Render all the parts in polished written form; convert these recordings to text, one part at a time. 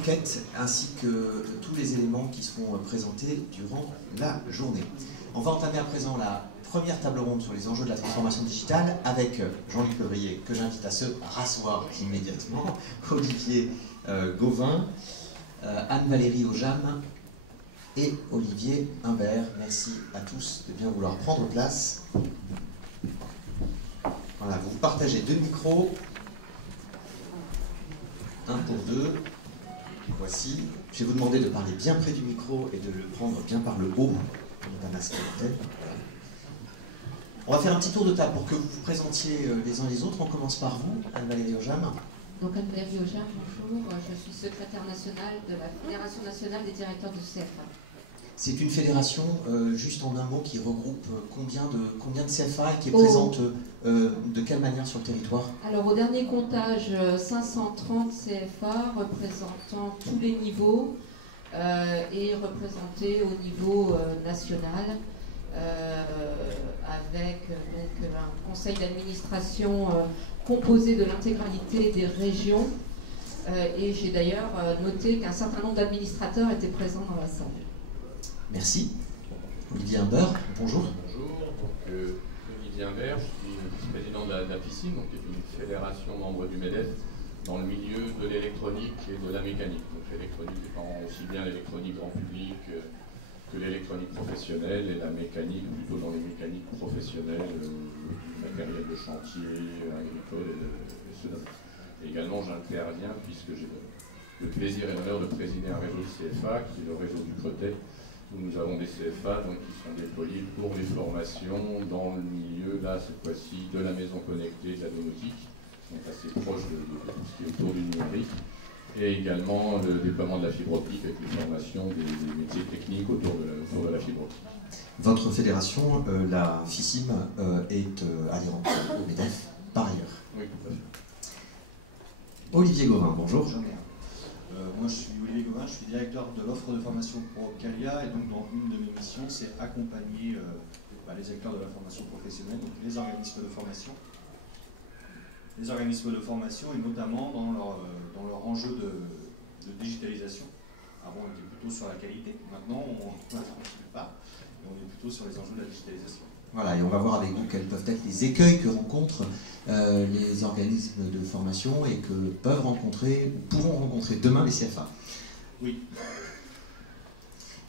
Enquête ainsi que tous les éléments qui seront présentés durant la journée. On va entamer à présent la première table ronde sur les enjeux de la transformation digitale avec Jean-Luc Pevrier, que j'invite à se rasseoir immédiatement, Olivier Gauvin, Anne-Valérie Aujam et Olivier Humbert. Merci à tous de bien vouloir prendre place. Voilà, vous partagez deux micros, un pour deux. Voici. Je vais vous demander de parler bien près du micro et de le prendre bien par le haut, pour ne pas masquer la tête. On va faire un petit tour de table pour que vous vous présentiez les uns les autres. On commence par vous, Anne-Valérie Aujam. Donc Anne-Valérie Aujam, bonjour. Je suis secrétaire nationale de la Fédération nationale des directeurs de CFA. C'est une fédération, juste en un mot, qui regroupe combien de CFA et qui est présente de quelle manière sur le territoire? Alors au dernier comptage, 530 CFA représentant tous les niveaux et représentés au niveau national avec donc, un conseil d'administration composé de l'intégralité des régions et j'ai d'ailleurs noté qu'un certain nombre d'administrateurs étaient présents dans la salle. Merci. Olivier Humbert, bonjour. Bonjour, donc Olivier Humbert, je suis vice-président de la FICIM, donc, qui est une fédération membre du MEDEF dans le milieu de l'électronique et de la mécanique. Donc l'électronique étant aussi bien l'électronique grand public que l'électronique professionnelle et la mécanique plutôt dans les mécaniques professionnelles, matériel de chantier, agricole et ce domaine. Et également j'interviens puisque j'ai le plaisir et l'honneur de présider un réseau de CFA qui est le réseau du CRETEC, où nous avons des CFA donc, qui sont déployés pour les formations dans le milieu, là, cette fois-ci, de la maison connectée, de la domotique, donc assez proche de tout ce qui est autour du numérique, et également le déploiement de la fibre optique avec les formations des métiers techniques autour de la fibre optique. Votre fédération, la FICIM, est adhérente au MEDEF, par ailleurs. Oui, tout à fait. Olivier Gauvin, bonjour. Moi, je suis Olivier Gauvin, je suis directeur de l'offre de formation pour Calia, et donc dans une de mes missions, c'est accompagner les acteurs de la formation professionnelle, donc les organismes de formation. Les organismes de formation, et notamment dans leur enjeu de digitalisation. Avant, on était plutôt sur la qualité, maintenant, on ne pas, mais on est plutôt sur les enjeux de la digitalisation. Voilà, et on va voir avec vous quels peuvent être les écueils que rencontrent les organismes de formation et que peuvent rencontrer, ou pourront rencontrer demain les CFA. Oui.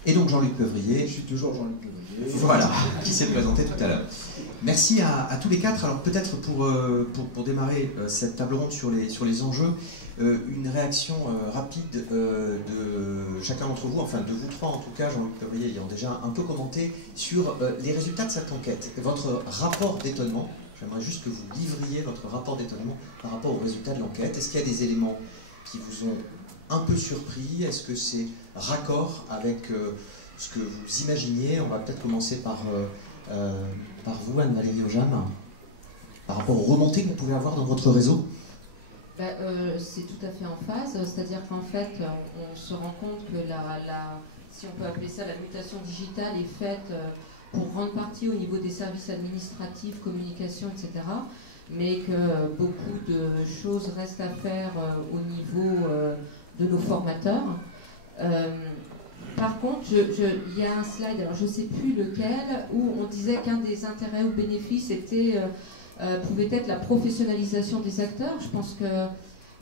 Et donc Jean-Luc Pevrier. Je suis toujours Jean-Luc Pevrier. Voilà, qui s'est présenté tout à l'heure. Merci à tous les quatre. Alors peut-être pour démarrer cette table ronde sur les enjeux, une réaction rapide de chacun d'entre vous, enfin de vous trois en tout cas, Jean-Luc Pevrier ayant déjà un peu commenté, sur les résultats de cette enquête. Votre rapport d'étonnement, j'aimerais juste que vous livriez votre rapport d'étonnement par rapport aux résultats de l'enquête. Est-ce qu'il y a des éléments qui vous ont un peu surpris? Est-ce que c'est raccord avec ce que vous imaginiez? On va peut-être commencer par vous, Anne-Valérie Aujam, par rapport aux remontées que vous pouvez avoir dans votre réseau. C'est tout à fait en phase, c'est-à-dire qu'en fait, on se rend compte que si on peut appeler ça la mutation digitale, est faite pour grande partie au niveau des services administratifs, communication, etc., mais que beaucoup de choses restent à faire au niveau de nos formateurs. Par contre, il y a un slide, alors je ne sais plus lequel, où on disait qu'un des intérêts ou bénéfices pouvait être la professionnalisation des acteurs. Je pense que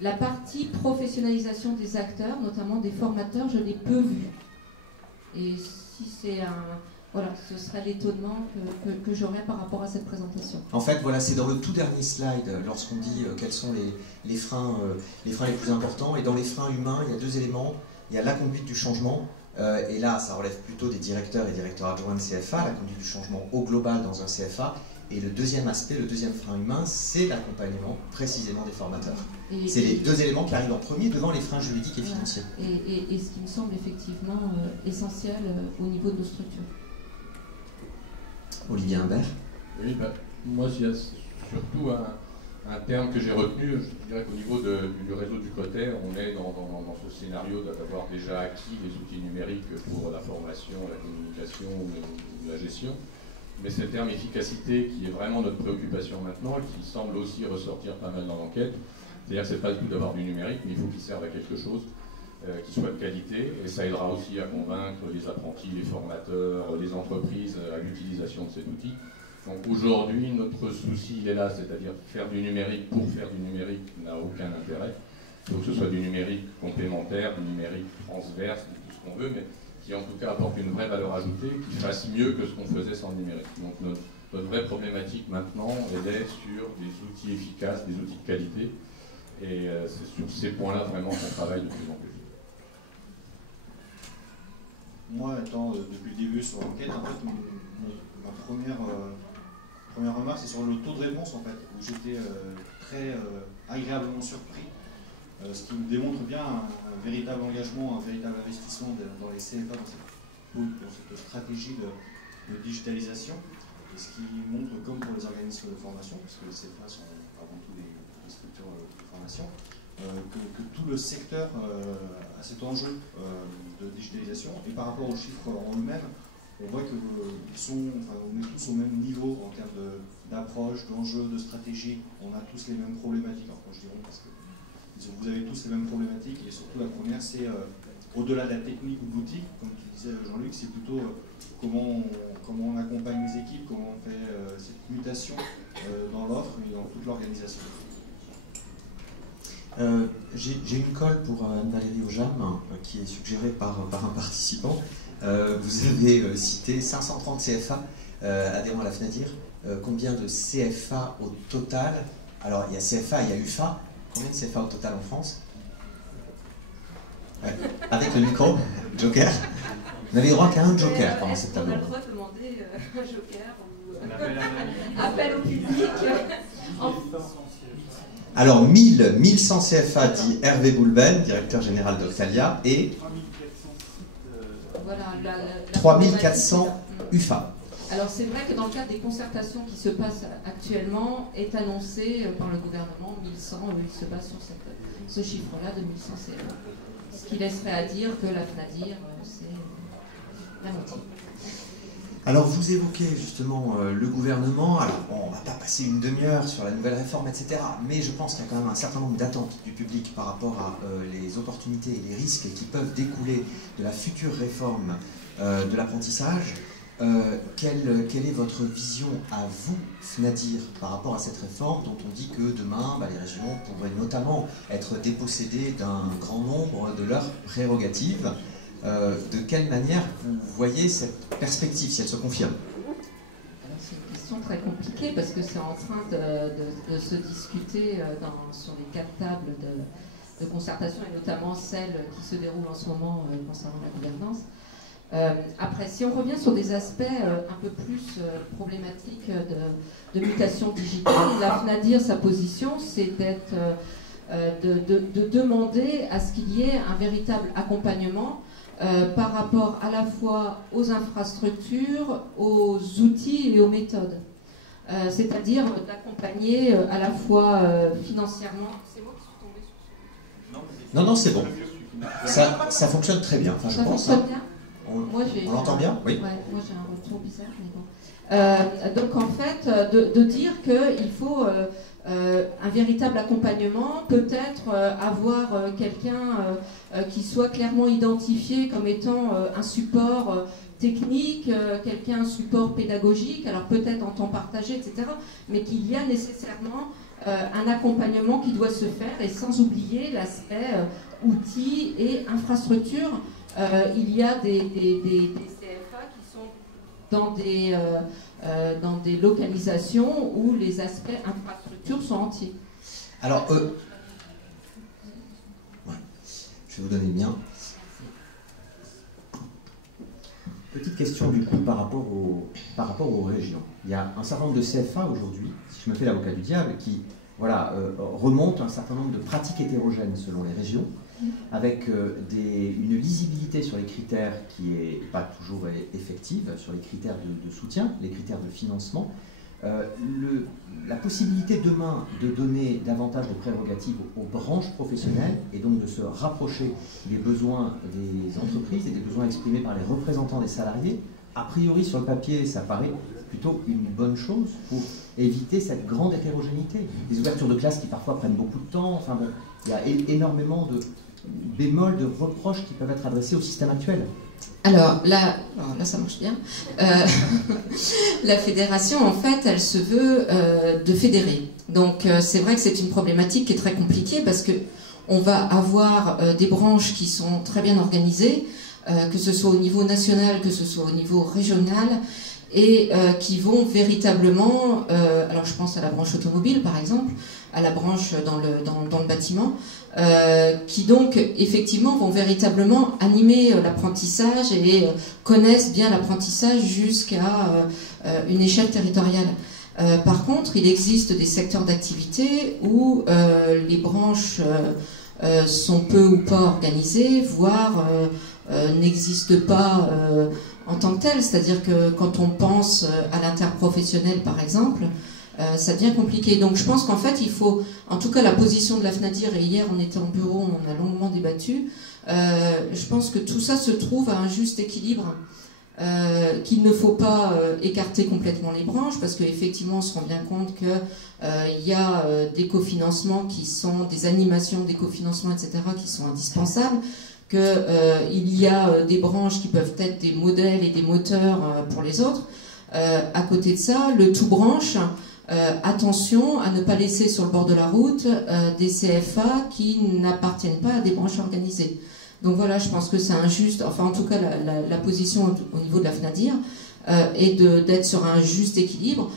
la partie professionnalisation des acteurs, notamment des formateurs, je l'ai peu vue. Et si c'est voilà, ce serait l'étonnement que j'aurais par rapport à cette présentation. En fait, voilà, c'est dans le tout dernier slide, lorsqu'on dit quels sont les freins les plus importants. Et dans les freins humains, il y a deux éléments. Il y a la conduite du changement. Et là, ça relève plutôt des directeurs et directeurs adjoints de CFA, la conduite du changement au global dans un CFA. Et le deuxième aspect, le deuxième frein humain, c'est l'accompagnement précisément des formateurs. C'est les deux éléments qui arrivent en premier devant les freins juridiques et financiers. Et ce qui me semble effectivement essentiel au niveau de nos structures. Olivier Humbert. Oui, moi, il y a surtout un terme que j'ai retenu. Je dirais qu'au niveau du réseau du CRETEC, on est dans ce scénario d'avoir déjà acquis les outils numériques pour la formation, la communication ou la gestion. Mais c'est le terme efficacité qui est vraiment notre préoccupation maintenant et qui semble aussi ressortir pas mal dans l'enquête. C'est-à-dire que ce n'est pas le tout d'avoir du numérique, mais il faut qu'il serve à quelque chose. qui soit de qualité, et ça aidera aussi à convaincre les apprentis, les formateurs, les entreprises à l'utilisation de cet outil. Donc aujourd'hui, notre souci, il est là, c'est-à-dire faire du numérique pour faire du numérique n'a aucun intérêt. Il faut que ce soit du numérique complémentaire, du numérique transverse, tout ce qu'on veut, mais qui en tout cas apporte une vraie valeur ajoutée, qui fasse mieux que ce qu'on faisait sans le numérique. Donc notre vraie problématique maintenant, elle est sur des outils efficaces, des outils de qualité, et c'est sur ces points-là vraiment qu'on travaille de plus en plus. Moi, étant depuis le début sur l'enquête, en fait, ma première remarque, c'est sur le taux de réponse, en fait, où j'étais très agréablement surpris, ce qui me démontre bien un véritable engagement, un véritable investissement dans les CFA, dans cette stratégie de digitalisation, et ce qui montre, comme pour les organismes de formation, parce que les CFA sont avant tout des structures de formation, que tout le secteur a cet enjeu de digitalisation, et par rapport aux chiffres en eux-mêmes, on voit qu'on est tous au même niveau en termes d'approche, d'enjeux, de stratégie. On a tous les mêmes problématiques. Alors quand je dis on, parce que vous avez tous les mêmes problématiques, et surtout la première, c'est au-delà de la technique ou de l'outil, comme tu disais Jean-Luc, c'est plutôt comment on accompagne les équipes, comment on fait cette mutation dans l'offre et dans toute l'organisation. J'ai une colle pour Anne-Valérie Aujam qui est suggérée par un participant. Vous avez cité 530 CFA adhérents à la FNADIR. Combien de CFA au total? Alors il y a CFA, il y a UFA. Combien de CFA au total en France? Ouais. Avec le micro, Joker. Vous n'avez droit qu'à un Joker pendant cette table. On a le droit de demander un Joker ou appel au public. Alors 1100 CFA, dit Hervé Boulben, directeur général d'Octalia, et 3400 UFA. Alors c'est vrai que dans le cadre des concertations qui se passent actuellement, est annoncé par le gouvernement 1100, il se base sur ce chiffre-là de 1100 CFA. Ce qui laisserait à dire que la FNADIR, c'est la moitié. Alors vous évoquez justement le gouvernement, alors on ne va pas passer une demi-heure sur la nouvelle réforme, etc. Mais je pense qu'il y a quand même un certain nombre d'attentes du public par rapport à les opportunités et les risques qui peuvent découler de la future réforme de l'apprentissage. Quelle est votre vision à vous, FNADIR, par rapport à cette réforme dont on dit que demain, les régions pourraient notamment être dépossédées d'un grand nombre de leurs prérogatives? De quelle manière vous voyez cette perspective, si elle se confirme? C'est une question très compliquée parce que c'est en train de se discuter sur les 4 tables de concertation, et notamment celle qui se déroule en ce moment concernant la gouvernance. Après, si on revient sur des aspects un peu plus problématiques de mutation digitale, la FNADIR, sa position, c'est de demander à ce qu'il y ait un véritable accompagnement par rapport à la fois aux infrastructures, aux outils et aux méthodes. C'est-à-dire d'accompagner à la fois financièrement... C'est moi qui suis tombée sur ce... Non, c'est bon. Ça fonctionne très bien, enfin, je pense. Ça fonctionne bien. On l'entend bien? Oui. Ouais, moi j'ai un retour bizarre, mais bon. Donc en fait, de dire qu'il faut un véritable accompagnement, peut-être avoir quelqu'un qui soit clairement identifié comme étant un support technique, quelqu'un un support pédagogique, alors peut-être en temps partagé, etc., mais qu'il y a nécessairement un accompagnement qui doit se faire, et sans oublier l'aspect outils et infrastructures. Il y a des CFA qui sont dans des localisations où les aspects infrastructures sont entiers. Alors, ouais. Je vais vous donner le mien. Petite question du coup par rapport aux régions. Il y a un certain nombre de CFA aujourd'hui, si je me fais l'avocat du diable, qui remontent un certain nombre de pratiques hétérogènes selon les régions, avec une lisibilité sur les critères qui n'est pas toujours effective, sur les critères de soutien, les critères de financement. La possibilité demain de donner davantage de prérogatives aux branches professionnelles et donc de se rapprocher des besoins des entreprises et des besoins exprimés par les représentants des salariés, a priori sur le papier ça paraît plutôt une bonne chose pour éviter cette grande hétérogénéité. Des ouvertures de classe qui parfois prennent beaucoup de temps, enfin bon, il y a énormément de... bémols, de reproches qui peuvent être adressés au système actuel? Alors là, ça marche bien. La fédération, en fait, elle se veut de fédérer. Donc c'est vrai que c'est une problématique qui est très compliquée parce que on va avoir des branches qui sont très bien organisées, que ce soit au niveau national, que ce soit au niveau régional, et qui vont véritablement, alors je pense à la branche automobile par exemple, à la branche dans le bâtiment, qui donc effectivement vont véritablement animer l'apprentissage et connaissent bien l'apprentissage jusqu'à une échelle territoriale. Par contre, il existe des secteurs d'activité où les branches sont peu ou pas organisées, voire n'existent pas en tant que telles. C'est-à-dire que quand on pense à l'interprofessionnel, par exemple, ça devient compliqué. Donc je pense qu'en fait, il faut, en tout cas la position de la FNADIR, et hier on était en bureau, on a longuement débattu, je pense que tout ça se trouve à un juste équilibre, qu'il ne faut pas écarter complètement les branches, parce qu'effectivement on se rend bien compte qu'il y a des cofinancements qui sont, des animations, des cofinancements, etc., qui sont indispensables, qu'il y a des branches qui peuvent être des modèles et des moteurs pour les autres. À côté de ça, le tout branche, attention à ne pas laisser sur le bord de la route des CFA qui n'appartiennent pas à des branches organisées. Donc voilà, je pense que c'est injuste, enfin en tout cas la position au niveau de la FNADIR est d'être sur un juste équilibre,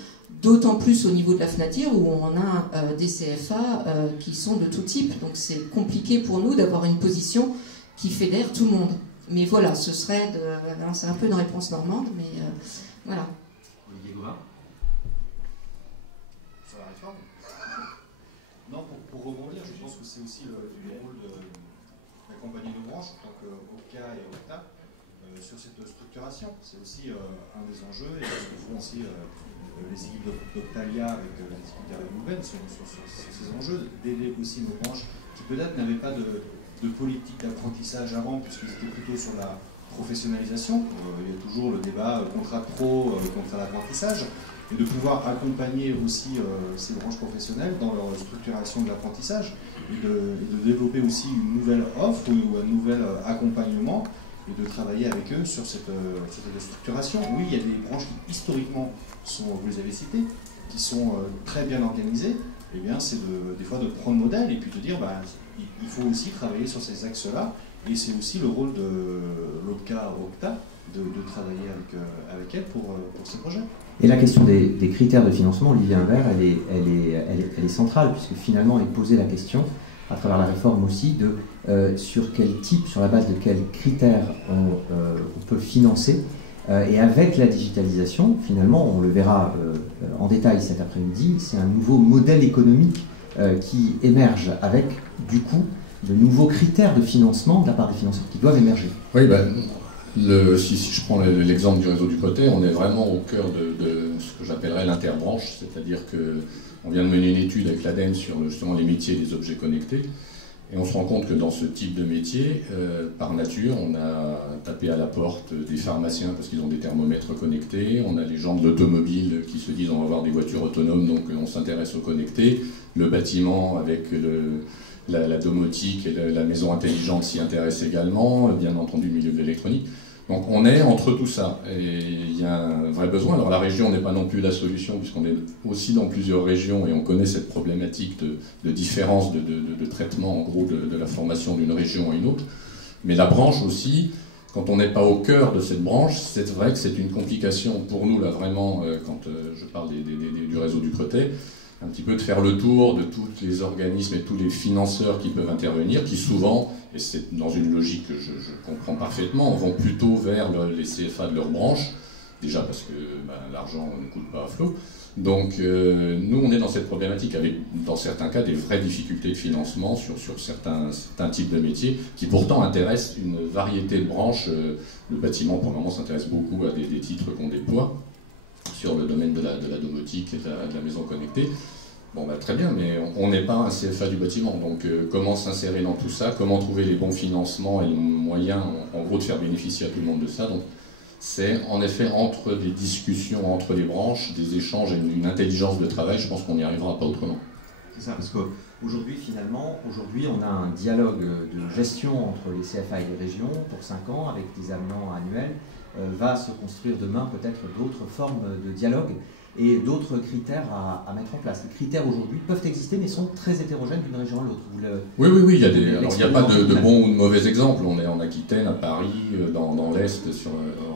d'autant plus au niveau de la FNADIR où on a des CFA qui sont de tout type, donc c'est compliqué pour nous d'avoir une position qui fédère tout le monde. Mais voilà, ce serait alors c'est un peu une réponse normande, mais voilà. Olivier Gauvin. Sur la réforme. Non, pour rebondir, je pense que c'est aussi le rôle d'accompagner nos branches, en tant qu'OCA et OCTA, sur cette structuration. C'est aussi un des enjeux, et ce que font aussi les équipes d'Octalia avec les équipes d'Arrêt Nouvelle sur ces enjeux, d'aider aussi nos branches qui peut-être n'avaient pas de politique d'apprentissage avant, puisqu'ils étaient plutôt sur la professionnalisation. Il y a toujours le débat contrat pro, contrat d'apprentissage, et de pouvoir accompagner aussi ces branches professionnelles dans leur structuration de l'apprentissage, et de développer aussi une nouvelle offre ou un nouvel accompagnement, et de travailler avec eux sur cette structuration. Oui, il y a des branches qui historiquement sont, vous les avez citées, qui sont très bien organisées. Eh bien, c'est des fois de prendre modèle et puis de dire il faut aussi travailler sur ces axes-là, et c'est aussi le rôle de l'OCA, OCTA, de travailler avec elle pour ces projets. Et la question des critères de financement, Olivier Imbert, elle est centrale, puisque finalement est posée la question, à travers la réforme aussi, de sur quel type, sur la base de quels critères on peut financer. Et avec la digitalisation, finalement, on le verra en détail cet après-midi, c'est un nouveau modèle économique qui émerge avec, du coup, de nouveaux critères de financement de la part des financeurs qui doivent émerger. Oui, si je prends l'exemple du réseau du Côté, on est vraiment au cœur de ce que j'appellerais l'interbranche, c'est-à-dire qu'on vient de mener une étude avec l'ADEME sur justement les métiers des objets connectés, et on se rend compte que dans ce type de métier, par nature, on a tapé à la porte des pharmaciens parce qu'ils ont des thermomètres connectés, on a les gens de l'automobile qui se disent on va avoir des voitures autonomes, donc on s'intéresse aux connectés, le bâtiment avec la domotique et la maison intelligente s'y intéresse également, bien entendu le milieu de l'électronique. Donc on est entre tout ça, et il y a un vrai besoin. Alors la région n'est pas non plus la solution, puisqu'on est aussi dans plusieurs régions, et on connaît cette problématique de différence de traitement, en gros, de la formation d'une région à une autre. Mais la branche aussi, quand on n'est pas au cœur de cette branche, c'est vrai que c'est une complication pour nous, là, vraiment, quand je parle du réseau du Creutet, un petit peu de faire le tour de tous les organismes et tous les financeurs qui peuvent intervenir, qui souvent, et c'est dans une logique que je comprends parfaitement, vont plutôt vers les CFA de leur branche, déjà parce que l'argent ne coûte pas à flot. Donc nous, on est dans cette problématique avec, dans certains cas, des vraies difficultés de financement sur certains types de métiers, qui pourtant intéressent une variété de branches. Le bâtiment, pour le moment, s'intéresse beaucoup à des titres qu'on déploie sur le domaine de la domotique et de la maison connectée. Bon, très bien, mais on n'est pas un CFA du bâtiment, donc comment s'insérer dans tout ça, comment trouver les bons financements et les moyens, en gros, de faire bénéficier à tout le monde de ça. Donc, c'est en effet entre des discussions entre les branches, des échanges et une intelligence de travail, je pense qu'on n'y arrivera pas autrement. C'est ça, parce qu'aujourd'hui, finalement, on a un dialogue de gestion entre les CFA et les régions pour 5 ans, avec des amenants annuels. Va se construire demain peut-être d'autres formes de dialogue et d'autres critères à mettre en place. Les critères aujourd'hui peuvent exister, mais sont très hétérogènes d'une région à l'autre. Oui, il y a il n'y a pas de bons ou de mauvais exemples. On est en Aquitaine, à Paris, dans l'Est, sur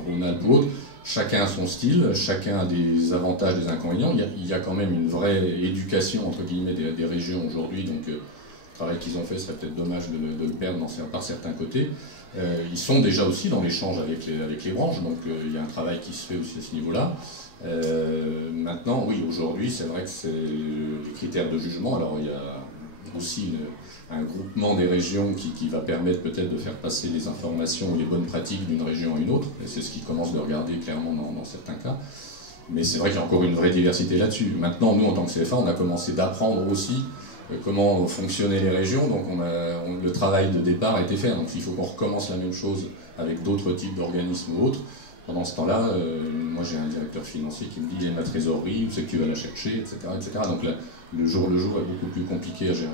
Rhône-Alpes ou autre. Chacun a son style, chacun a des avantages, des inconvénients. Il y a quand même une vraie éducation, entre guillemets, des régions aujourd'hui. Donc, le travail qu'ils ont fait serait peut-être dommage de le perdre par certains côtés. Ils sont déjà aussi dans l'échange avec les branches, donc il y a un travail qui se fait aussi à ce niveau-là. Maintenant, oui, aujourd'hui, c'est vrai que c'est les critères de jugement. Alors, il y a aussi un groupement des régions qui va permettre peut-être de faire passer les informations ou les bonnes pratiques d'une région à une autre. Et c'est ce qu'ils commencent de regarder clairement dans certains cas. Mais c'est vrai qu'il y a encore une vraie diversité là-dessus. Maintenant, nous, en tant que CFA, on a commencé d'apprendre aussi comment fonctionnaient les régions. Donc, le travail de départ a été fait. Donc, il faut qu'on recommence la même chose avec d'autres types d'organismes ou autres. Pendant ce temps-là, moi j'ai un directeur financier qui me dit « il y a ma trésorerie, où c'est que tu vas la chercher, etc. etc. » Donc là, le jour est beaucoup plus compliqué à gérer.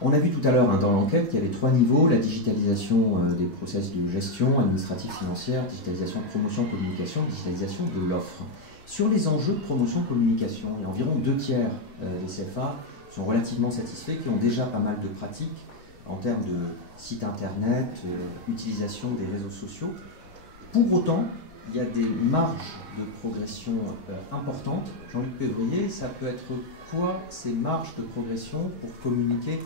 On a vu tout à l'heure dans l'enquête qu'il y avait 3 niveaux, la digitalisation des process de gestion administrative financière, digitalisation de promotion communication, digitalisation de l'offre. Sur les enjeux de promotion communication, il y a environ 2 tiers des CFA qui sont relativement satisfaits, qui ont déjà pas mal de pratiques en termes de site internet, utilisation des réseaux sociaux. Pour autant, il y a des marges de progression importantes. Jean-Luc Pévrier, ça peut être quoi ces marges de progression pour communiquer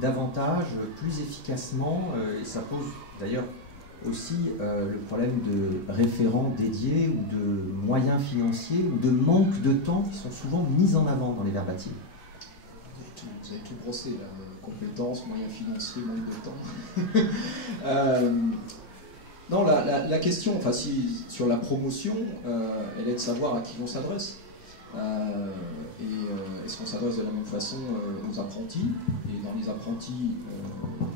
davantage, plus efficacement, et ça pose d'ailleurs aussi le problème de référents dédiés ou de moyens financiers ou de manque de temps qui sont souvent mis en avant dans les verbatives. Vous avez tout brossé là, compétences, moyens financiers, manque de temps. Non, la question, enfin, sur la promotion, elle est de savoir à qui on s'adresse. Est-ce qu'on s'adresse de la même façon aux apprentis? Et dans les apprentis,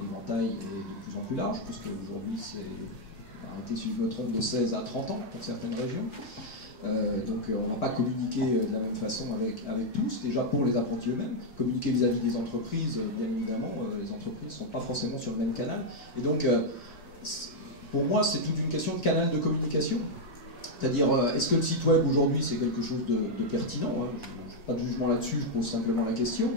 l'éventail est de plus en plus large, puisque aujourd'hui c'est, arrêtez si je me trompe, de 16 à 30 ans pour certaines régions. Donc on ne va pas communiquer de la même façon avec tous, déjà pour les apprentis eux-mêmes. Communiquer vis-à-vis des entreprises, bien évidemment, les entreprises ne sont pas forcément sur le même canal. Et donc, pour moi, c'est toute une question de canal de communication. C'est-à-dire, est-ce que le site web aujourd'hui c'est quelque chose de pertinent, hein? Pas de jugement là-dessus, je pose simplement la question.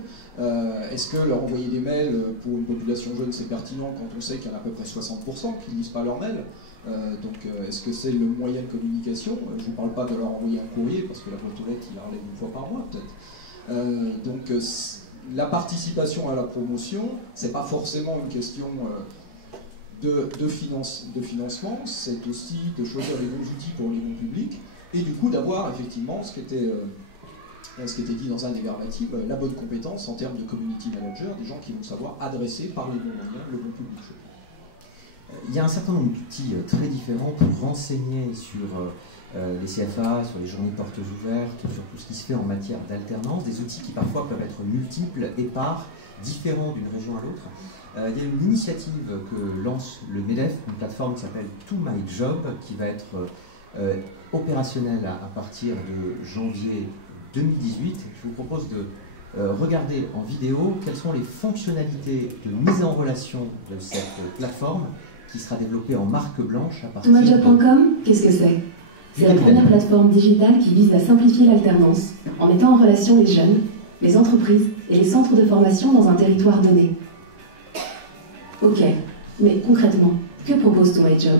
Est-ce que leur envoyer des mails pour une population jeune c'est pertinent quand on sait qu'il y en a à peu près 60% qui ne lisent pas leurs mails? Donc est-ce que c'est le moyen de communication? Je ne parle pas de leur envoyer un courrier parce que la boîte aux lettres il enlève une fois par mois peut-être. Donc la participation à la promotion, c'est pas forcément une question de financement, c'est aussi de choisir les bons outils pour les bons publics et du coup d'avoir effectivement ce qui était dit dans un des verbatives, la bonne compétence en termes de community manager, des gens qui vont savoir adresser par les bons moyens le bon public. Il y a un certain nombre d'outils très différents pour renseigner sur les CFA, sur les journées portes ouvertes, sur tout ce qui se fait en matière d'alternance, des outils qui parfois peuvent être multiples, épars, différents d'une région à l'autre. Il y a une initiative que lance le MEDEF, une plateforme qui s'appelle To My Job, qui va être opérationnelle à partir de janvier 2018. Je vous propose de regarder en vidéo quelles sont les fonctionnalités de mise en relation de cette plateforme qui sera développée en marque blanche à partir de... ToMyJob.com, qu'est-ce que c'est? C'est la première plateforme digitale qui vise à simplifier l'alternance en mettant en relation les jeunes, les entreprises et les centres de formation dans un territoire donné. Ok, mais concrètement, que propose ToMyJob?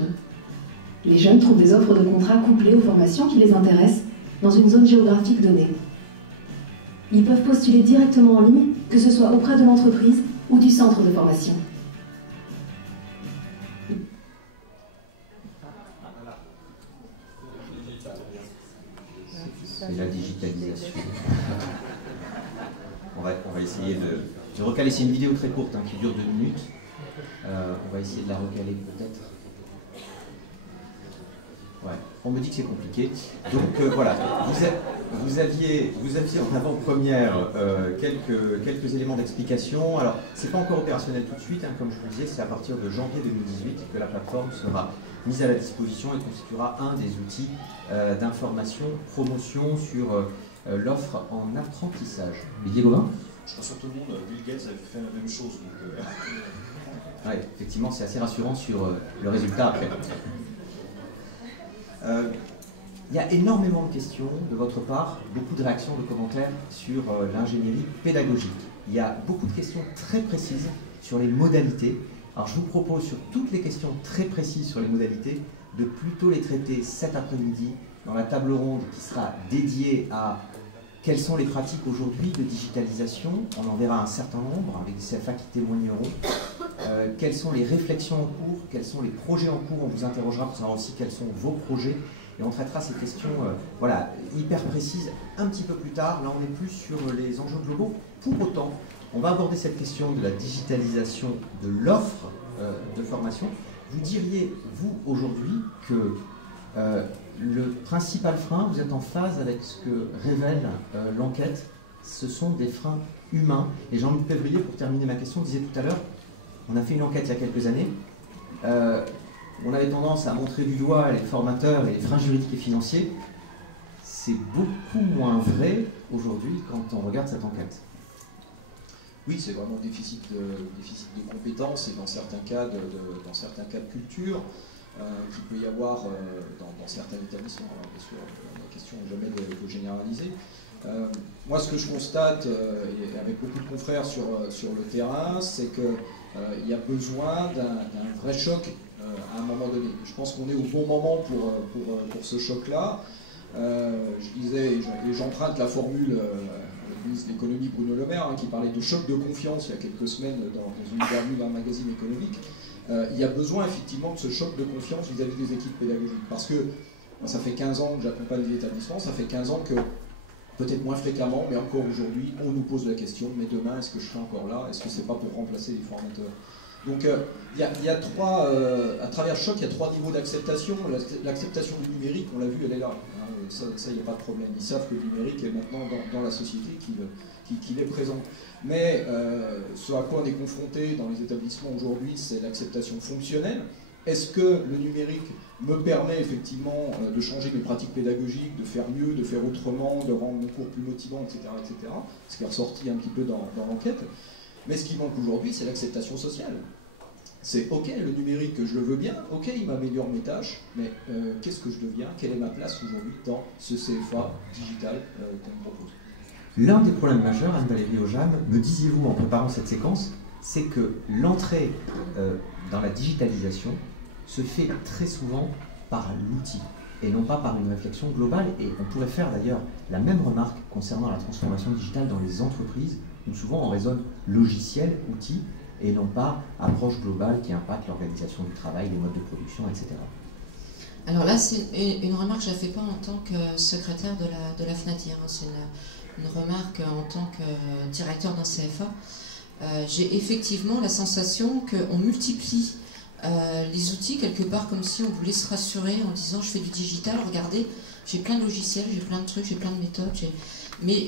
Les jeunes trouvent des offres de contrats couplées aux formations qui les intéressent dans une zone géographique donnée. Ils peuvent postuler directement en ligne, que ce soit auprès de l'entreprise ou du centre de formation. C'est la digitalisation. On va essayer de recaler. C'est une vidéo très courte qui dure 2 minutes. On va essayer de la recaler peut-être. Ouais. On me dit que c'est compliqué. Donc voilà, vous aviez en avant-première quelques éléments d'explication. Alors, c'est pas encore opérationnel tout de suite, comme je vous disais, c'est à partir de janvier 2018 que la plateforme sera mise à la disposition et constituera un des outils d'information, promotion sur l'offre en apprentissage. Olivier Gauvin ? Je rassure tout le monde, Bill Gates avait fait la même chose. Ouais, effectivement, c'est assez rassurant sur le résultat après. Il y a énormément de questions de votre part, beaucoup de réactions, de commentaires sur l'ingénierie pédagogique. Il y a beaucoup de questions très précises sur les modalités. Alors je vous propose sur toutes les questions très précises sur les modalités de plutôt les traiter cet après-midi dans la table ronde qui sera dédiée à quelles sont les pratiques aujourd'hui de digitalisation. On en verra un certain nombre avec des CFA qui témoigneront. Quelles sont les réflexions en cours, quels sont les projets en cours. On vous interrogera pour savoir aussi quels sont vos projets. Et on traitera ces questions voilà, hyper précises un petit peu plus tard. Là, on est plus sur les enjeux globaux. Pour autant, on va aborder cette question de la digitalisation de l'offre de formation. Vous diriez, vous, aujourd'hui, que le principal frein, vous êtes en phase avec ce que révèle l'enquête, ce sont des freins humains. Et Jean-Luc Pévrier, pour terminer ma question, disait tout à l'heure, on a fait une enquête il y a quelques années, on avait tendance à montrer du doigt les formateurs et les freins juridiques et financiers. C'est beaucoup moins vrai aujourd'hui quand on regarde cette enquête. Oui, c'est vraiment déficit de compétences et dans certains cas de culture qu'il peut y avoir dans certains établissements. Alors, bien sûr, la question n'est jamais de généraliser. Moi, ce que je constate, et avec beaucoup de confrères sur le terrain, c'est qu'il y a besoin d'un vrai choc à un moment donné. Je pense qu'on est au bon moment pour ce choc-là. Je disais, et j'emprunte la formule le ministre de l'économie Bruno Le Maire, qui parlait de choc de confiance il y a quelques semaines dans une interview d'un magazine économique. Il y a besoin effectivement de ce choc de confiance vis-à-vis des équipes pédagogiques. Parce que ça fait 15 ans que j'accompagne les établissements, ça fait 15 ans que, peut-être moins fréquemment, mais encore aujourd'hui, on nous pose la question, mais demain, est-ce que je serai encore là? Est-ce que c'est pas pour remplacer les formateurs? Donc il y a trois, à travers le choc, il y a trois niveaux d'acceptation. L'acceptation du numérique, on l'a vu, elle est là. Hein, ça, il n'y a pas de problème. Ils savent que le numérique est maintenant dans la société, qu'il est présent. Mais ce à quoi on est confronté dans les établissements aujourd'hui, c'est l'acceptation fonctionnelle. Est-ce que le numérique me permet effectivement de changer mes pratiques pédagogiques, de faire mieux, de faire autrement, de rendre mon cours plus motivant, etc., etc. Ce qui est ressorti un petit peu dans l'enquête. Mais ce qui manque aujourd'hui, c'est l'acceptation sociale. C'est ok, le numérique, je le veux bien, ok, il m'améliore mes tâches, mais qu'est-ce que je deviens? Quelle est ma place aujourd'hui dans ce CFA digital qu'on me propose? L'un des problèmes majeurs, Anne-Valérie Ojam, me disiez-vous en préparant cette séquence, c'est que l'entrée dans la digitalisation se fait très souvent par l'outil et non pas par une réflexion globale. Et on pourrait faire d'ailleurs la même remarque concernant la transformation digitale dans les entreprises, où souvent on raisonne logiciel, outil, et non pas approche globale qui impacte l'organisation du travail, les modes de production, etc. Alors là, c'est une remarque que je ne fais pas en tant que secrétaire de la FNADIR, hein. C'est une remarque en tant que directeur d'un CFA. J'ai effectivement la sensation qu'on multiplie les outils quelque part comme si on voulait se rassurer en disant je fais du digital, regardez, j'ai plein de logiciels, j'ai plein de trucs, j'ai plein de méthodes, mais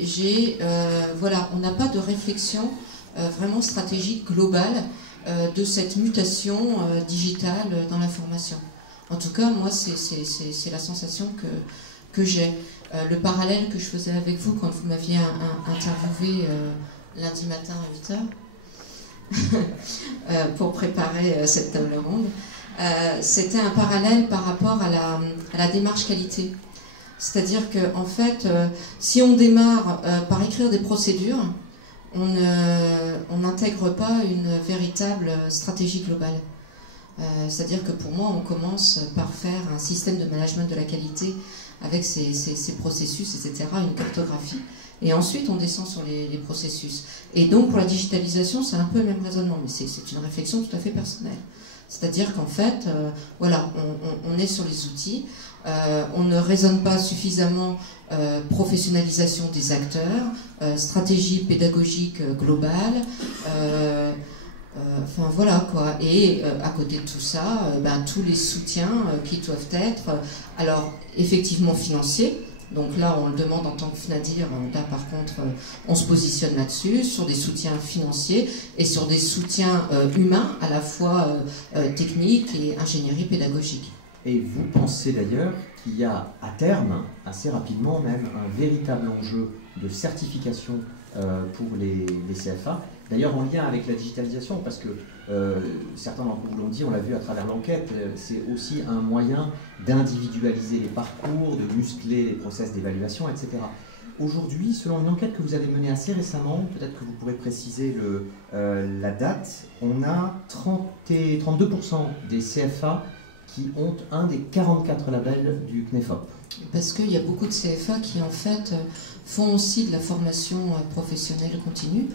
voilà, on n'a pas de réflexion vraiment stratégique globale de cette mutation digitale dans la formation. En tout cas, moi, c'est la sensation que j'ai. Le parallèle que je faisais avec vous quand vous m'aviez interviewé lundi matin à 8h pour préparer cette table ronde, c'était un parallèle par rapport à la démarche qualité. C'est-à-dire qu'en fait, si on démarre par écrire des procédures, on n'intègre pas une véritable stratégie globale. C'est-à-dire que pour moi, on commence par faire un système de management de la qualité avec ses processus, etc., une cartographie. Et ensuite, on descend sur les processus. Et donc, pour la digitalisation, c'est un peu le même raisonnement, mais c'est une réflexion tout à fait personnelle. C'est-à-dire qu'en fait, voilà, on est sur les outils, on ne raisonne pas suffisamment professionnalisation des acteurs, stratégie pédagogique globale, enfin voilà quoi. Et à côté de tout ça, tous les soutiens qui doivent être, alors effectivement financiers. Donc là, on le demande en tant que FNADIR. Là, par contre, on se positionne là-dessus, sur des soutiens financiers et sur des soutiens humains, à la fois techniques et ingénierie pédagogique. Et vous pensez d'ailleurs qu'il y a à terme, assez rapidement même, un véritable enjeu de certification pour les CFA. D'ailleurs, en lien avec la digitalisation, parce que certains d'entre vous l'ont dit, on l'a vu à travers l'enquête, c'est aussi un moyen d'individualiser les parcours, de muscler les process d'évaluation, etc. Aujourd'hui, selon une enquête que vous avez menée assez récemment, peut-être que vous pourrez préciser la date, on a 32% des CFA qui ont un des 44 labels du CNEFOP. Parce qu'il y a beaucoup de CFA qui en fait font aussi de la formation professionnelle continue,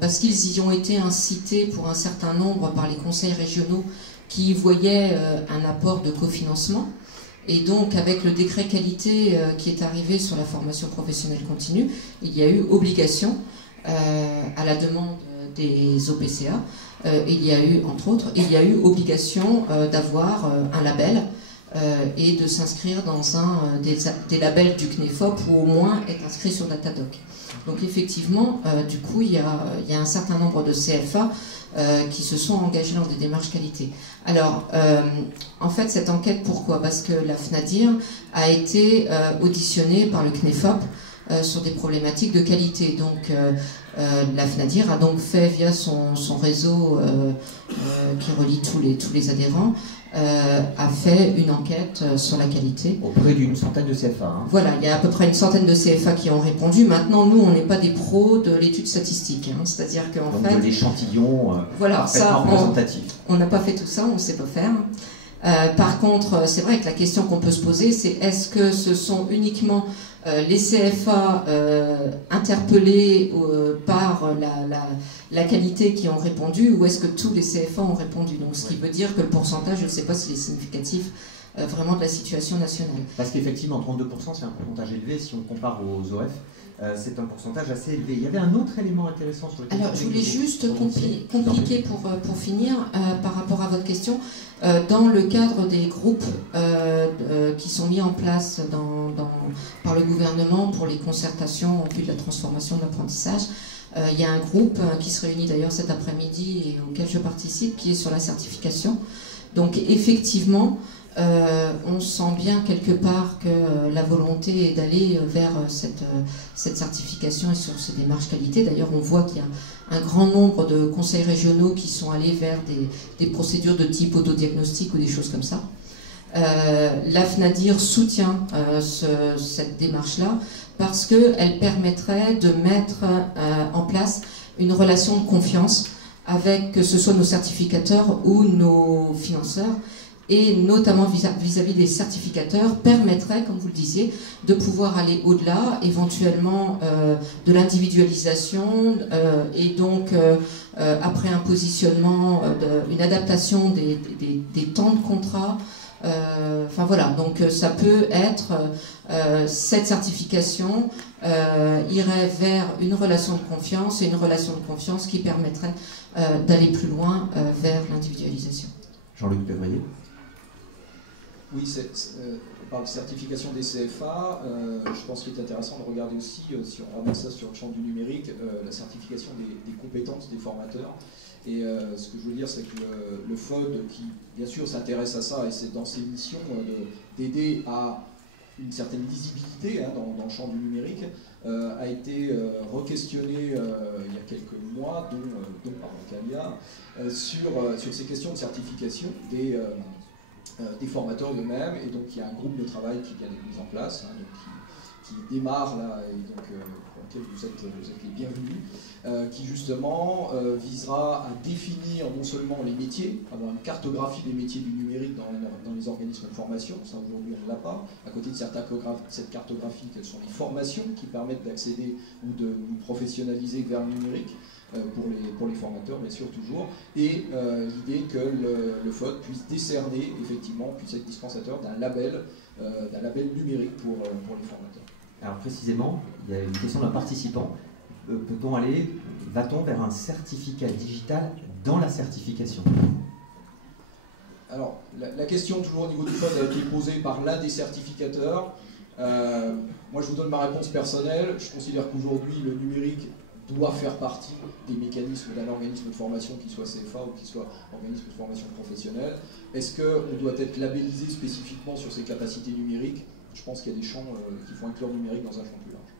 parce qu'ils y ont été incités pour un certain nombre par les conseils régionaux qui y voyaient un apport de cofinancement. Et donc avec le décret qualité qui est arrivé sur la formation professionnelle continue, il y a eu obligation à la demande des OPCA, il y a eu entre autres, il y a eu obligation d'avoir un label et de s'inscrire dans des labels du CNEFOP ou au moins être inscrit sur Datadoc. Donc effectivement, du coup, il y a un certain nombre de CFA qui se sont engagés dans des démarches qualité. Alors, en fait, cette enquête, pourquoi? Parce que la FNADIR a été auditionnée par le CNEFOP sur des problématiques de qualité. Donc, la FNADIR a donc fait, via son réseau qui relie tous les adhérents, a fait une enquête sur la qualité. Auprès d'une centaine de CFA. Hein. Voilà, il y a à peu près une centaine de CFA qui ont répondu. Maintenant, nous, on n'est pas des pros de l'étude statistique. Hein. C'est-à-dire qu'en fait... de l'échantillon voilà, parfaitement représentatif. On n'a pas fait tout ça, on ne sait pas faire. Par contre, c'est vrai que la question qu'on peut se poser, c'est est-ce que ce sont uniquement les CFA interpellés par la qualité qui ont répondu, ou est-ce que tous les CFA ont répondu? Donc, ce qui veut dire que le pourcentage, je ne sais pas s'il est significatif vraiment de la situation nationale. Parce qu'effectivement, 32%, c'est un pourcentage élevé si on compare aux OF. C'est un pourcentage assez élevé. Il y avait un autre élément intéressant sur lequel... Alors, je voulais juste compliquer pour finir par rapport à votre question. Dans le cadre des groupes qui sont mis en place par le gouvernement pour les concertations en vue de la transformation de l'apprentissage, il y a un groupe qui se réunit d'ailleurs cet après-midi et auquel je participe, qui est sur la certification. Donc, effectivement, on sent bien quelque part que la volonté est d'aller vers cette certification et sur ces démarches qualité. D'ailleurs, on voit qu'il y a un grand nombre de conseils régionaux qui sont allés vers des procédures de type autodiagnostic ou des choses comme ça. La FNADIR soutient cette démarche-là parce qu'elle permettrait de mettre en place une relation de confiance avec que ce soit nos certificateurs ou nos financeurs, et notamment vis-à-vis des certificateurs, permettrait, comme vous le disiez, de pouvoir aller au-delà, éventuellement de l'individualisation, et donc après un positionnement, une adaptation des temps de contrat. Enfin voilà, donc ça peut être cette certification irait vers une relation de confiance, et une relation de confiance qui permettrait d'aller plus loin vers l'individualisation. Jean-Luc Pévrier. Oui, on parle de certification des CFA. Je pense qu'il est intéressant de regarder aussi, si on ramène ça sur le champ du numérique, la certification des compétences des formateurs. Et ce que je veux dire, c'est que le FOD, qui bien sûr s'intéresse à ça, et c'est dans ses missions d'aider à une certaine lisibilité dans le champ du numérique, a été re-questionné il y a quelques mois, dont par Calia, sur ces questions de certification des formateurs eux-mêmes. Et donc il y a un groupe de travail qui vient d'être mis en place, qui démarre là, et donc pour lequel vous êtes les bienvenus, qui justement visera à définir non seulement les métiers, avoir une cartographie des métiers du numérique dans les organismes de formation. Ça aujourd'hui on ne l'a pas. À côté de cette cartographie, quelles sont les formations qui permettent d'accéder ou de nous professionnaliser vers le numérique pour les formateurs, bien sûr, toujours, et l'idée que le FOD puisse décerner, effectivement, puisse être dispensateur d'un label numérique pour les formateurs. Alors précisément, il y a une question d'un participant. Va-t-on vers un certificat digital dans la certification? Alors, la question toujours au niveau du FOD a été posée par l'un des certificateurs. Moi, je vous donne ma réponse personnelle. Je considère qu'aujourd'hui, le numérique doit faire partie des mécanismes d'un organisme de formation, qu'il soit CFA ou qu'il soit organisme de formation professionnelle. Est-ce qu'on doit être labellisé spécifiquement sur ses capacités numériques? Je pense qu'il y a des champs qui font inclure le numérique dans un champ plus large.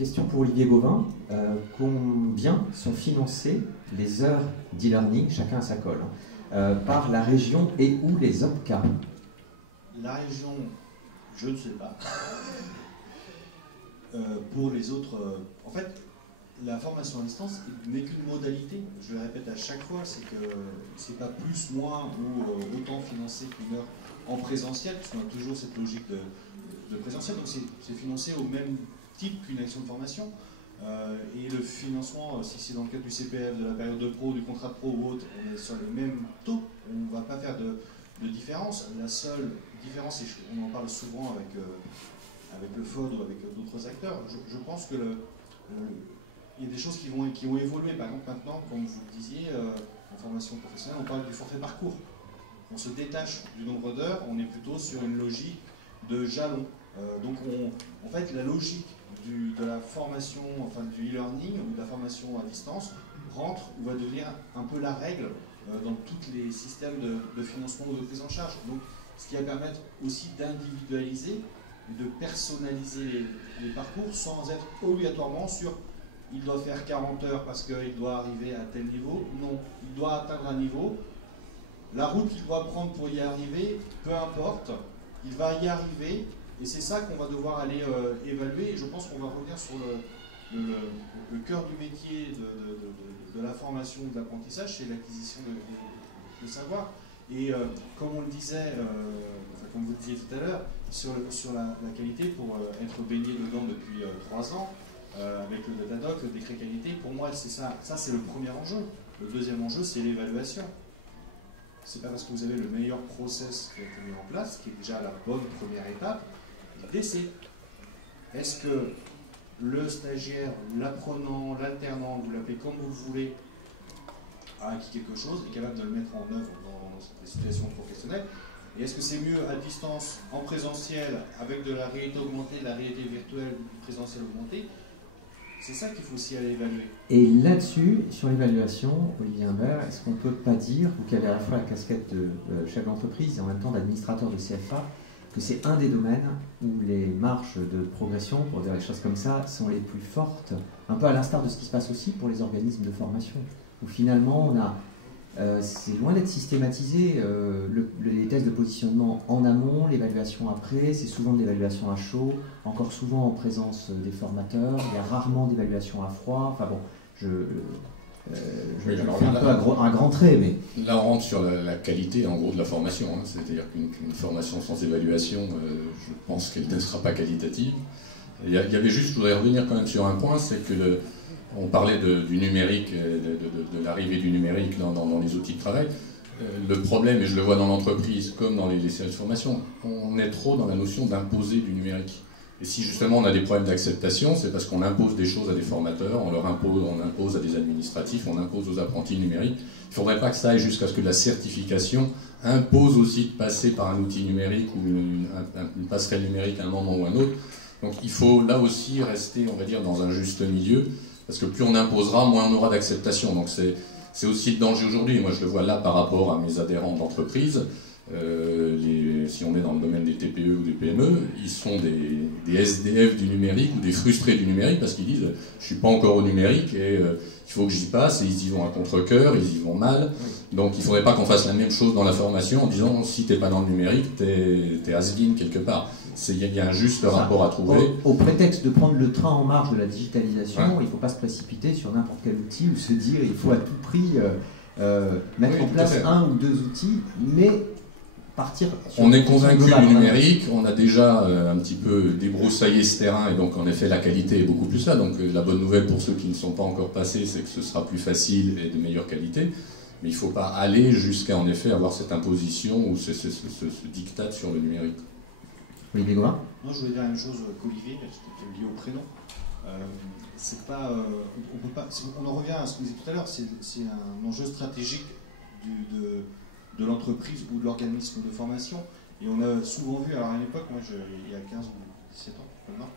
Question pour Olivier Gauvin. Combien sont financées les heures d'e-learning, chacun à sa colle, par la région et ou les OPCA? La région, je ne sais pas. Pour les autres, en fait, la formation à distance n'est qu'une modalité. Je le répète à chaque fois, c'est que c'est pas plus, moins ou autant financé qu'une heure en présentiel, parce qu'on a toujours cette logique de présentiel, donc c'est financé au même type qu'une action de formation. Et le financement, si c'est dans le cadre du CPF, de la période de pro, du contrat de pro ou autre, on est sur les mêmes taux, on ne va pas faire de différence. La seule différence, et on en parle souvent avec le FOD ou avec d'autres acteurs, je pense que il y a des choses qui ont évolué. Par exemple, maintenant, comme vous le disiez, en formation professionnelle, on parle du forfait parcours. On se détache du nombre d'heures, on est plutôt sur une logique de jalon. Donc, en fait, la logique de la formation, enfin du e-learning ou de la formation à distance rentre ou va devenir un peu la règle dans tous les systèmes de financement ou de prise en charge. Donc, ce qui va permettre aussi d'individualiser, de personnaliser les parcours sans être obligatoirement sur il doit faire 40 heures parce qu'il doit arriver à tel niveau. Non, il doit atteindre un niveau. La route qu'il doit prendre pour y arriver, peu importe, il va y arriver. Et c'est ça qu'on va devoir aller évaluer. Et je pense qu'on va revenir sur le cœur du métier de la formation, de l'apprentissage, c'est l'acquisition de savoir. Et comme on le disait, comme vous le disiez tout à l'heure, sur la qualité, pour être baigné dedans depuis 3 ans, avec le Datadoc, le décret qualité, pour moi, c'est ça c'est le premier enjeu. Le deuxième enjeu, c'est l'évaluation. C'est pas parce que vous avez le meilleur process qui a été mis en place, qui est déjà la bonne première étape. L'idée, c'est est-ce que le stagiaire, l'apprenant, l'alternant, vous l'appelez comme vous le voulez, a acquis quelque chose, est capable de le mettre en œuvre dans des situations professionnelles. Et est-ce que c'est mieux à distance, en présentiel, avec de la réalité augmentée, de la réalité virtuelle, du présentiel augmenté? C'est ça qu'il faut aussi aller évaluer. Et là-dessus, sur l'évaluation, Olivier Humbert, est-ce qu'on ne peut pas dire, vous qui avez à la fois la casquette de chef d'entreprise et en même temps d'administrateur de CFA, que c'est un des domaines où les marges de progression, pour dire les choses comme ça, sont les plus fortes, un peu à l'instar de ce qui se passe aussi pour les organismes de formation, où finalement on a, c'est loin d'être systématisé, les tests de positionnement en amont, l'évaluation après, c'est souvent de l'évaluation à chaud, encore souvent en présence des formateurs, il y a rarement d'évaluation à froid, enfin bon, je fais un peu un grand trait, mais... Là, on rentre sur la qualité, en gros, de la formation. Hein. C'est-à-dire qu'une formation sans évaluation, je pense qu'elle ne sera pas qualitative. Il y avait juste, je voudrais revenir quand même sur un point, c'est que on parlait du numérique, de l'arrivée du numérique dans les outils de travail. Le problème, et je le vois dans l'entreprise comme dans les séries de formation, on est trop dans la notion d'imposer du numérique. Et si justement on a des problèmes d'acceptation, c'est parce qu'on impose des choses à des formateurs, on impose à des administratifs, on impose aux apprentis numériques. Il ne faudrait pas que ça aille jusqu'à ce que la certification impose aussi de passer par un outil numérique ou une passerelle numérique à un moment ou à un autre. Donc il faut là aussi rester, on va dire, dans un juste milieu, parce que plus on imposera, moins on aura d'acceptation. Donc c'est aussi le danger aujourd'hui. Moi je le vois là par rapport à mes adhérents d'entreprise. Si on est dans le domaine des TPE ou des PME, ils sont des SDF du numérique ou des frustrés du numérique parce qu'ils disent je suis pas encore au numérique et il faut que j'y passe, et ils y vont à contre-cœur, ils y vont mal. Donc il faudrait pas qu'on fasse la même chose dans la formation en disant si t'es pas dans le numérique, t'es has-been quelque part. Il y a un juste rapport à trouver. Au prétexte de prendre le train en marche de la digitalisation, il ne faut pas se précipiter sur n'importe quel outil ou se dire il faut à tout prix mettre en place un ou deux outils, mais partir. On est convaincu du numérique, on a déjà un petit peu débroussaillé ce terrain et donc en effet la qualité est beaucoup plus là. Donc la bonne nouvelle pour ceux qui ne sont pas encore passés, c'est que ce sera plus facile et de meilleure qualité. Mais il ne faut pas aller jusqu'à en effet avoir cette imposition ou ce diktat sur le numérique. Olivier Gauvin ? Moi, je voulais dire la même chose qu'Olivier, c'était lié au prénom. C'est pas, on peut pas, on en revient à ce que vous disiez tout à l'heure, c'est un enjeu stratégique de l'entreprise ou de l'organisme de formation. Et on a souvent vu, alors à l'époque, moi, il y a 15 ou 17 ans, maintenant,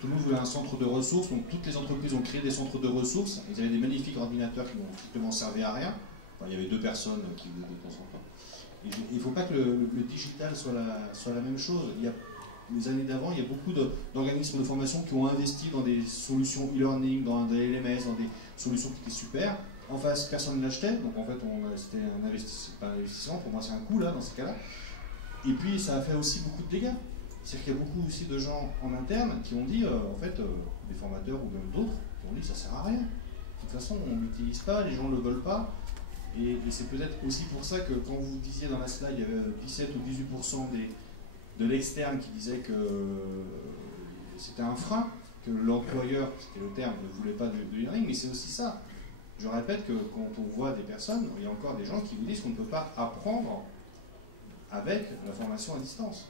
tout le monde voulait un centre de ressources, donc toutes les entreprises ont créé des centres de ressources. Ils avaient des magnifiques ordinateurs qui n'ont strictement servi à rien. Enfin, il y avait 2 personnes qui faisaient de temps en temps. Il ne faut pas que le digital soit la même chose. Il y a les années d'avant, il y a beaucoup d'organismes de formation qui ont investi dans des solutions e-learning, dans des LMS, dans des solutions qui étaient super. En face, personne ne l'achetait, donc en fait, c'était un investissement, pour moi c'est un coût là, dans ces cas-là. Et puis ça a fait aussi beaucoup de dégâts. C'est-à-dire qu'il y a beaucoup aussi de gens en interne qui ont dit, en fait, des formateurs ou même d'autres, qui ont dit ça sert à rien. De toute façon, on ne l'utilise pas, les gens ne le veulent pas. Et c'est peut-être aussi pour ça que quand vous disiez dans la slide, il y avait 17 ou 18% de l'externe qui disaient que c'était un frein, que l'employeur, c'était le terme, ne voulait pas de e-learning, mais c'est aussi ça. Je répète que quand on voit des personnes, il y a encore des gens qui vous disent qu'on ne peut pas apprendre avec la formation à distance.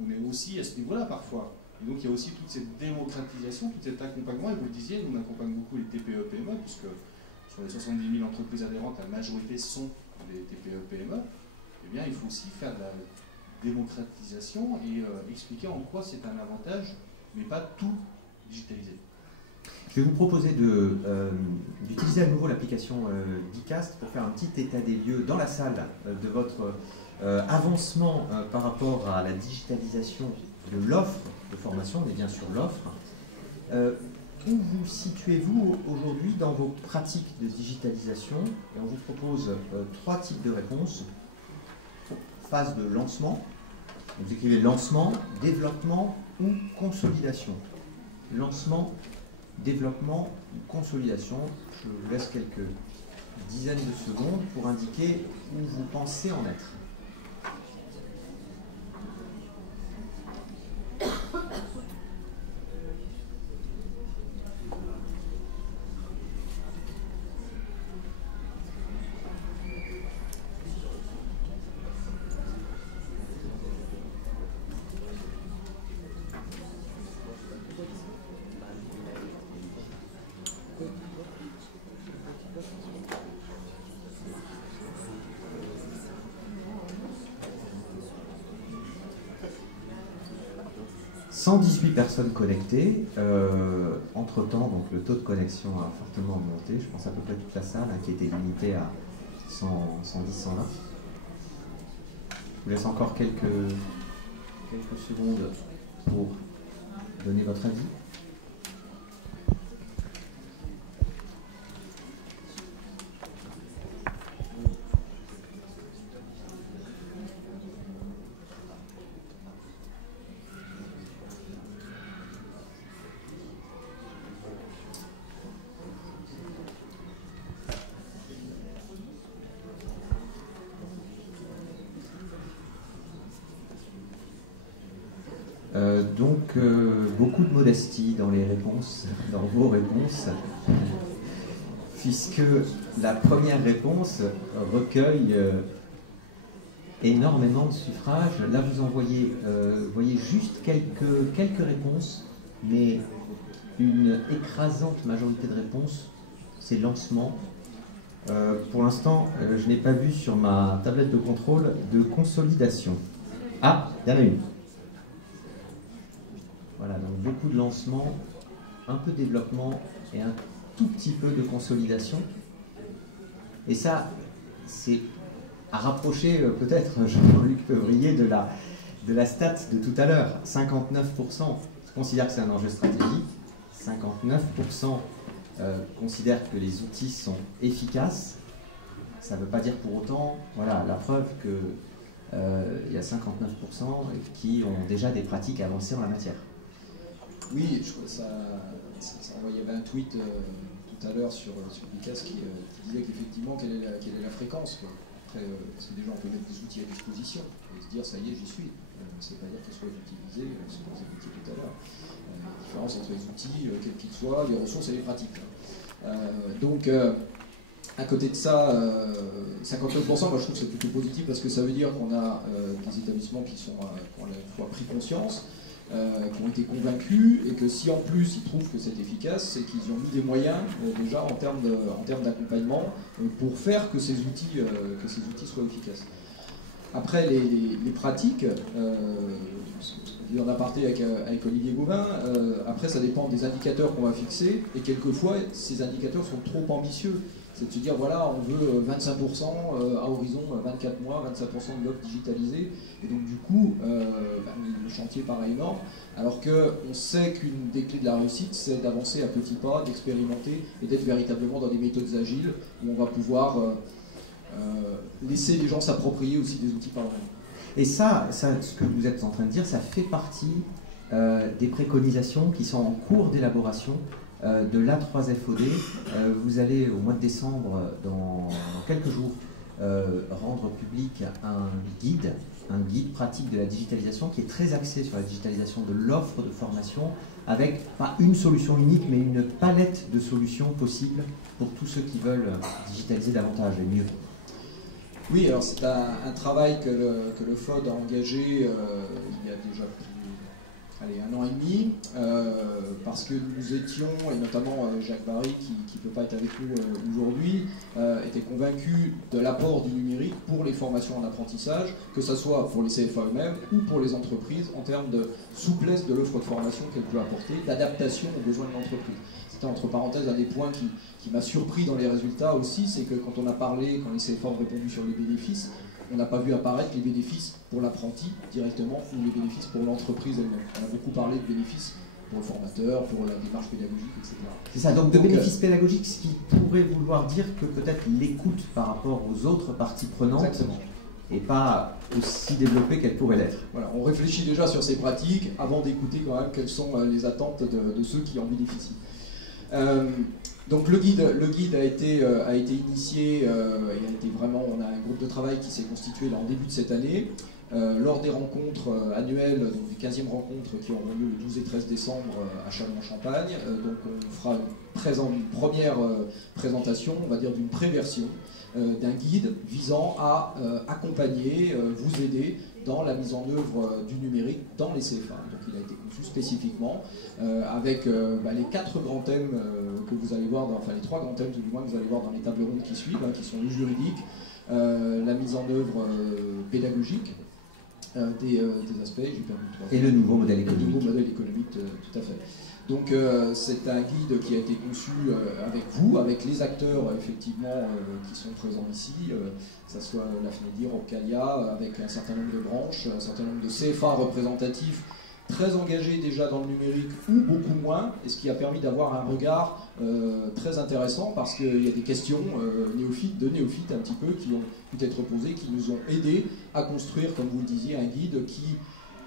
On est aussi à ce niveau-là parfois. Et donc il y a aussi toute cette démocratisation, tout cet accompagnement, et vous le disiez, nous on accompagne beaucoup les TPE-PME, puisque sur les 70 000 entreprises adhérentes, la majorité sont des TPE-PME. Eh bien il faut aussi faire de la démocratisation et expliquer en quoi c'est un avantage, mais pas tout digitaliser. Je vais vous proposer d'utiliser à nouveau l'application Dicast pour faire un petit état des lieux dans la salle de votre avancement par rapport à la digitalisation de l'offre de formation, mais bien sûr l'offre. Où vous situez-vous aujourd'hui dans vos pratiques de digitalisation? Et on vous propose 3 types de réponses. Phase de lancement, vous écrivez lancement, développement ou consolidation. Lancement, développement ou consolidation. Je vous laisse quelques dizaines de secondes pour indiquer où vous pensez en être. « 118 personnes connectées. Entre-temps, donc le taux de connexion a fortement augmenté. Je pense à peu près toute la salle qui était limitée à 110, 120. Je vous laisse encore quelques secondes pour donner votre avis. Beaucoup de modestie dans les réponses, dans vos réponses, puisque la première réponse recueille énormément de suffrages. Là, vous voyez juste quelques réponses, mais une écrasante majorité de réponses, c'est lancement. Pour l'instant, je n'ai pas vu sur ma tablette de contrôle de consolidation. Ah, il y en a une. Voilà, donc beaucoup de lancement, un peu de développement et un tout petit peu de consolidation. Et ça, c'est à rapprocher peut-être Jean-Luc Peuvrier de la stat de tout à l'heure. 59% considèrent que c'est un enjeu stratégique, 59% considèrent que les outils sont efficaces. Ça ne veut pas dire pour autant, voilà, la preuve que il y a 59% qui ont déjà des pratiques avancées en la matière. Oui, je crois que il y avait un tweet tout à l'heure sur Dicast qui disait qu'effectivement, quelle est la fréquence, quoi. Après, parce que déjà on peut mettre des outils à disposition et se dire ça y est, j'y suis. C'est pas dire qu'elles soient utilisées, ce que vous avez dit tout à l'heure. La différence entre les outils, quels qu'ils soient, les ressources et les pratiques. Donc, à côté de ça, 59%, moi je trouve que c'est plutôt positif parce que ça veut dire qu'on a des établissements qui ont à la fois pris conscience, qui ont été convaincus, et que si en plus ils trouvent que c'est efficace, c'est qu'ils ont mis des moyens déjà en termes d'accompagnement pour faire que ces outils soient efficaces. Après les pratiques, en aparté avec Olivier Gauvin, après ça dépend des indicateurs qu'on va fixer, et quelquefois ces indicateurs sont trop ambitieux. c'est de se dire, voilà, on veut 25% à horizon 24 mois, 25% de l'offre digitalisée, et donc du coup, le chantier paraît énorme, alors qu'on sait qu'une des clés de la réussite, c'est d'avancer à petits pas, d'expérimenter, et d'être véritablement dans des méthodes agiles, où on va pouvoir laisser les gens s'approprier aussi des outils par eux-mêmes. Et ça, ce que vous êtes en train de dire, ça fait partie des préconisations qui sont en cours d'élaboration de l'A3FOD. Vous allez, au mois de décembre, dans quelques jours, rendre public un guide pratique de la digitalisation qui est très axé sur la digitalisation de l'offre de formation, avec pas une solution unique, mais une palette de solutions possibles pour tous ceux qui veulent digitaliser davantage et mieux. Oui, alors c'est un travail que le FOD a engagé il y a déjà plus, 1 an et demi, parce que nous étions, et notamment Jacques Barry, qui ne peut pas être avec nous aujourd'hui, était convaincu de l'apport du numérique pour les formations en apprentissage, que ce soit pour les CFA eux-mêmes ou pour les entreprises, en termes de souplesse de l'offre de formation qu'elle peut apporter, d'adaptation aux besoins de l'entreprise. C'était entre parenthèses un des points qui m'a surpris dans les résultats aussi, c'est que quand on a parlé, quand les CFA ont répondu sur les bénéfices, on n'a pas vu apparaître les bénéfices pour l'apprenti directement ou les bénéfices pour l'entreprise elle-même. On a beaucoup parlé de bénéfices pour le formateur, pour la démarche pédagogique, etc. C'est ça, donc de bénéfices pédagogiques, ce qui pourrait vouloir dire que peut-être l'écoute par rapport aux autres parties prenantes n'est pas aussi développée qu'elle pourrait l'être. Voilà, on réfléchit déjà sur ces pratiques avant d'écouter quand même quelles sont les attentes de ceux qui en bénéficient. Donc le guide a été initié, et a été vraiment, on a un groupe de travail qui s'est constitué là, en début de cette année, lors des rencontres annuelles, donc des 15e rencontres qui auront lieu le 12 et 13 décembre à Châlons-en-Champagne. Donc on fera une première présentation, on va dire d'une préversion d'un guide visant à accompagner, vous aider dans la mise en œuvre du numérique dans les CFA. Donc il a été conçu spécifiquement avec les 4 grands thèmes que vous allez voir, enfin les 3 grands thèmes tout du moins que vous allez voir dans les tables rondes qui suivent, qui sont le juridique, la mise en œuvre pédagogique, des aspects, j'ai perdu 3. Et le nouveau modèle économique. Le nouveau modèle économique, tout à fait. Donc c'est un guide qui a été conçu avec vous, avec les acteurs effectivement qui sont présents ici, que ce soit la FNEDIR, Opcalia, avec un certain nombre de branches, un certain nombre de CFA représentatifs, très engagés déjà dans le numérique ou beaucoup moins, et ce qui a permis d'avoir un regard très intéressant parce qu'il y a des questions de néophytes un petit peu qui ont pu être posées, qui nous ont aidés à construire, comme vous le disiez, un guide qui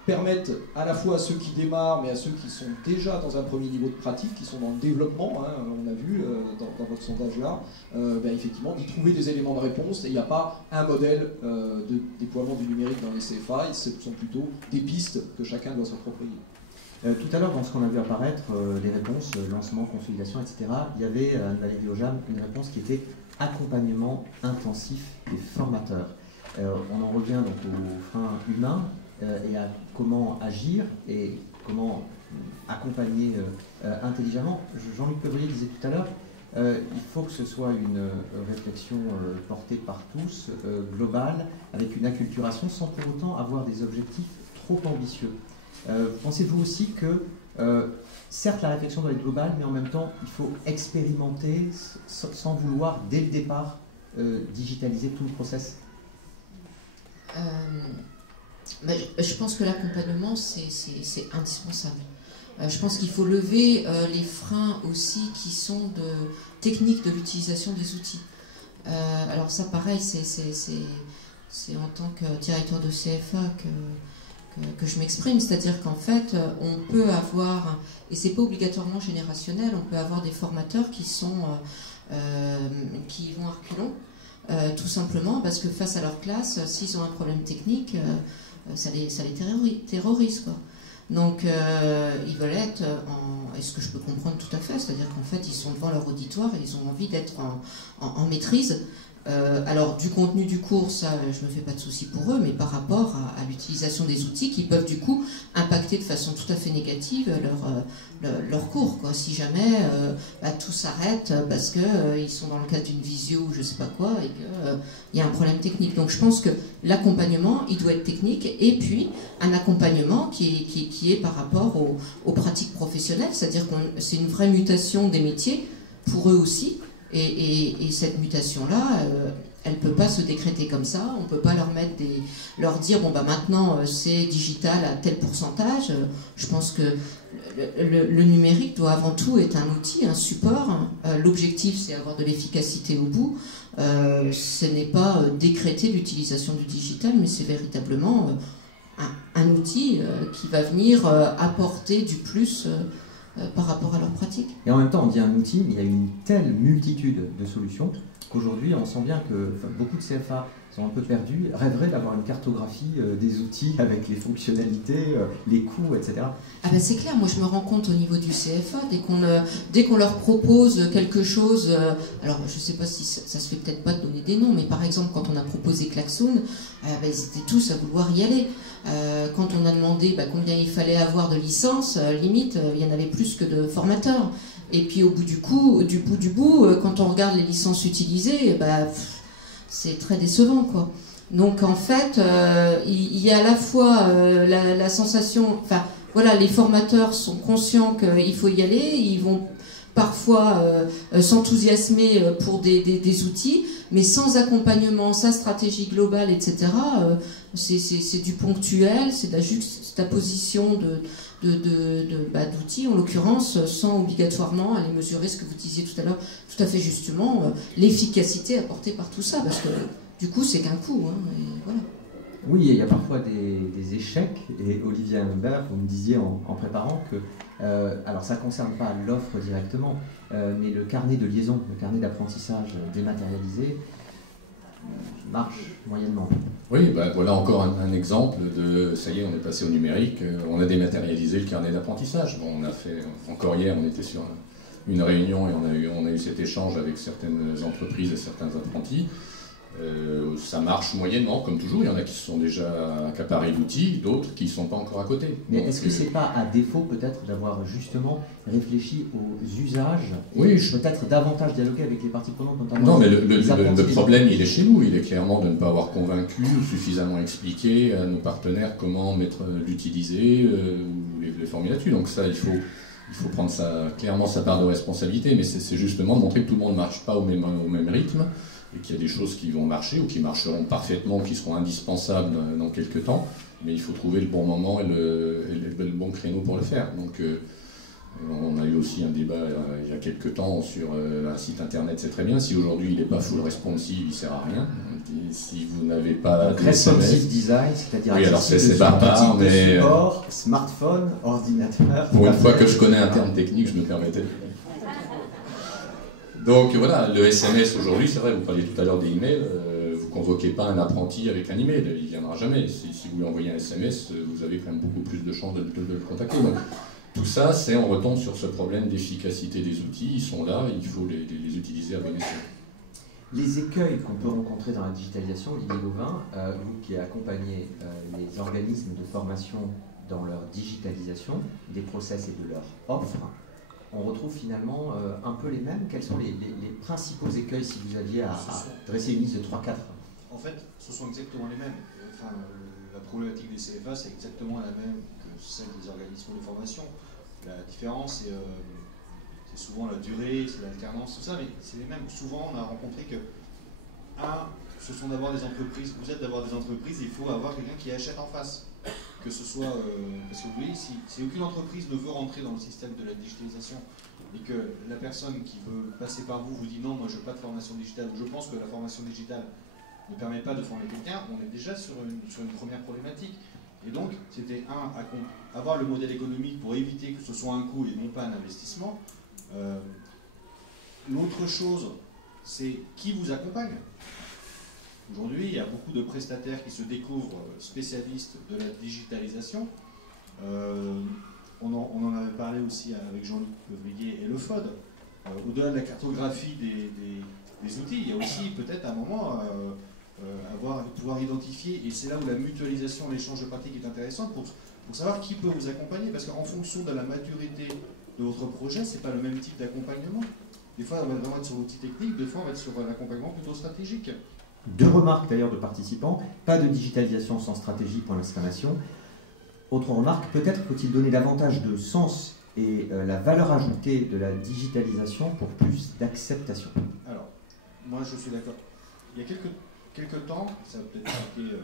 permettent à la fois à ceux qui démarrent, mais à ceux qui sont déjà dans un premier niveau de pratique, qui sont dans le développement, on a vu dans votre sondage-là, effectivement, d'y trouver des éléments de réponse. Et il n'y a pas un modèle de déploiement du numérique dans les CFA, ce sont plutôt des pistes que chacun doit s'approprier. Tout à l'heure, dans ce qu'on a vu apparaître, les réponses, lancement, consolidation, etc., il y avait, Anne-Valérie Diojam, une réponse qui était accompagnement intensif des formateurs. On en revient donc aux freins humains, et à comment agir et comment accompagner intelligemment. Jean-Luc Pevrier disait tout à l'heure, il faut que ce soit une réflexion portée par tous, globale, avec une acculturation, sans pour autant avoir des objectifs trop ambitieux. Pensez-vous aussi que, certes, la réflexion doit être globale, mais en même temps, il faut expérimenter sans vouloir, dès le départ, digitaliser tout le process? Je pense que l'accompagnement, c'est indispensable. Je pense qu'il faut lever les freins aussi qui sont techniques de l'utilisation des outils. Alors ça, pareil, c'est en tant que directeur de CFA que je m'exprime, c'est-à-dire qu'en fait, on peut avoir, et c'est pas obligatoirement générationnel, on peut avoir des formateurs qui vont à reculons, tout simplement parce que face à leur classe, s'ils ont un problème technique, ça les terrorise, quoi. Donc ils veulent être et ce que je peux comprendre tout à fait, c'est-à-dire qu'en fait ils sont devant leur auditoire et ils ont envie d'être en maîtrise. Alors du contenu du cours, ça je me fais pas de soucis pour eux, mais par rapport à l'utilisation des outils qui peuvent du coup impacter de façon tout à fait négative leur cours, quoi. Si jamais tout s'arrête parce que ils sont dans le cadre d'une visio ou je sais pas quoi et que il y a un problème technique. Donc je pense que l'accompagnement il doit être technique et puis un accompagnement qui est par rapport aux pratiques professionnelles, c'est-à-dire que c'est une vraie mutation des métiers pour eux aussi. Et cette mutation-là, elle ne peut pas se décréter comme ça. On ne peut pas leur dire bon bah maintenant c'est digital à tel pourcentage. Je pense que le numérique doit avant tout être un outil, un support. L'objectif c'est avoir de l'efficacité au bout. Ce n'est pas décréter l'utilisation du digital, mais c'est véritablement un outil qui va venir apporter du plus par rapport à leur pratique. Et en même temps, on dit un outil, mais il y a une telle multitude de solutions qu'aujourd'hui, on sent bien que beaucoup de CFA sont un peu perdus, rêveraient d'avoir une cartographie des outils avec les fonctionnalités, les coûts, etc. Ah ben c'est clair, moi je me rends compte au niveau du CFA, dès qu'on leur propose quelque chose, alors je ne sais pas si ça se fait peut-être pas de donner des noms, mais par exemple quand on a proposé Klaxoon, ils étaient tous à vouloir y aller. Quand on a demandé combien il fallait avoir de licences, limite il y en avait plus que de formateurs. Et puis au bout du bout, quand on regarde les licences utilisées, c'est très décevant, quoi. Donc en fait, il y a à la fois la sensation, enfin voilà, les formateurs sont conscients qu'il faut y aller, ils vont parfois s'enthousiasmer pour des outils, mais sans accompagnement, sans stratégie globale, etc. C'est du ponctuel, c'est de la juxtaposition d'outils, en l'occurrence, sans obligatoirement aller mesurer ce que vous disiez tout à l'heure, tout à fait justement, l'efficacité apportée par tout ça, parce que du coup, c'est qu'un coup. Hein, et voilà. Oui, il y a parfois des échecs, et Olivier Humbert, vous me disiez en préparant que, alors ça ne concerne pas l'offre directement, mais le carnet de liaison, le carnet d'apprentissage dématérialisé, marche moyennement. Oui, voilà encore un exemple de, ça y est, on est passé au numérique, on a dématérialisé le carnet d'apprentissage. Bon, on a fait, encore hier, on était sur une réunion et on a eu cet échange avec certaines entreprises et certains apprentis. Ça marche moyennement, comme toujours. Il y en a qui se sont déjà accaparés l'outil, d'autres qui ne sont pas encore à côté. Mais est-ce que c'est pas à défaut peut-être d'avoir justement réfléchi aux usages, oui, et peut-être davantage dialoguer avec les parties prenantes, notamment? Non, mais le problème, il est chez nous. Il est clairement de ne pas avoir convaincu ou suffisamment expliqué à nos partenaires comment l'utiliser ou les former là-dessus. Donc ça, il faut prendre clairement sa part de responsabilité, mais c'est justement de montrer que tout le monde ne marche pas au même rythme, et qu'il y a des choses qui vont marcher ou qui marcheront parfaitement, qui seront indispensables dans quelques temps, mais il faut trouver le bon moment et le bon créneau pour le faire. Donc on a eu aussi un débat il y a quelques temps sur un site internet, c'est très bien. Si aujourd'hui il n'est pas full responsive, il ne sert à rien. Et si vous n'avez pas de responsive design, c'est-à-dire oui, alors c'est barbare, mais support, smartphone, ordinateur. Pour une fois que je connais un terme technique, je me permettais. Donc voilà, le SMS aujourd'hui, c'est vrai, vous parliez tout à l'heure des emails, vous ne convoquez pas un apprenti avec un email, il ne viendra jamais. Si vous lui envoyez un SMS, vous avez quand même beaucoup plus de chances de le contacter. Donc, tout ça, on retombe sur ce problème d'efficacité des outils, ils sont là, il faut les utiliser à bon escient. Les écueils qu'on peut rencontrer dans la digitalisation, Olivier Gauvin, vous qui accompagnez les organismes de formation dans leur digitalisation, des process et de leur offre, on retrouve finalement un peu les mêmes. Quels sont les principaux écueils, si vous aviez à dresser une liste de 3-4? En fait, ce sont exactement les mêmes. Enfin, la problématique des CFA, c'est exactement la même que celle des organismes de formation. La différence, c'est souvent la durée, c'est l'alternance, tout ça, mais c'est les mêmes. Souvent, on a rencontré que, ce sont d'avoir des entreprises, vous êtes d'avoir des entreprises, il faut avoir quelqu'un qui achète en face. Que ce soit, parce que vous voyez, si aucune entreprise ne veut rentrer dans le système de la digitalisation et que la personne qui veut passer par vous dit non, moi je veux pas de formation digitale, ou je pense que la formation digitale ne permet pas de former quelqu'un, on est déjà sur une première problématique. Et donc, c'était avoir le modèle économique pour éviter que ce soit un coût et non pas un investissement. L'autre chose, c'est qui vous accompagne. Aujourd'hui, il y a beaucoup de prestataires qui se découvrent spécialistes de la digitalisation. On en avait parlé aussi avec Jean-Luc Peuvrier et le FOD. Au-delà de la cartographie des outils, il y a aussi peut-être à un moment pouvoir identifier, et c'est là où la mutualisation, l'échange de pratiques est intéressante, pour savoir qui peut vous accompagner, parce qu'en fonction de la maturité de votre projet, c'est pas le même type d'accompagnement. Des fois, on va vraiment être sur l'outil technique, des fois, on va être sur un accompagnement plutôt stratégique. 2 remarques d'ailleurs de participants. Pas de digitalisation sans stratégie, point d'exclamation. Autre remarque, peut-être faut-il donner davantage de sens et la valeur ajoutée de la digitalisation pour plus d'acceptation? Alors, moi je suis d'accord. Il y a quelques temps, ça va peut-être marquer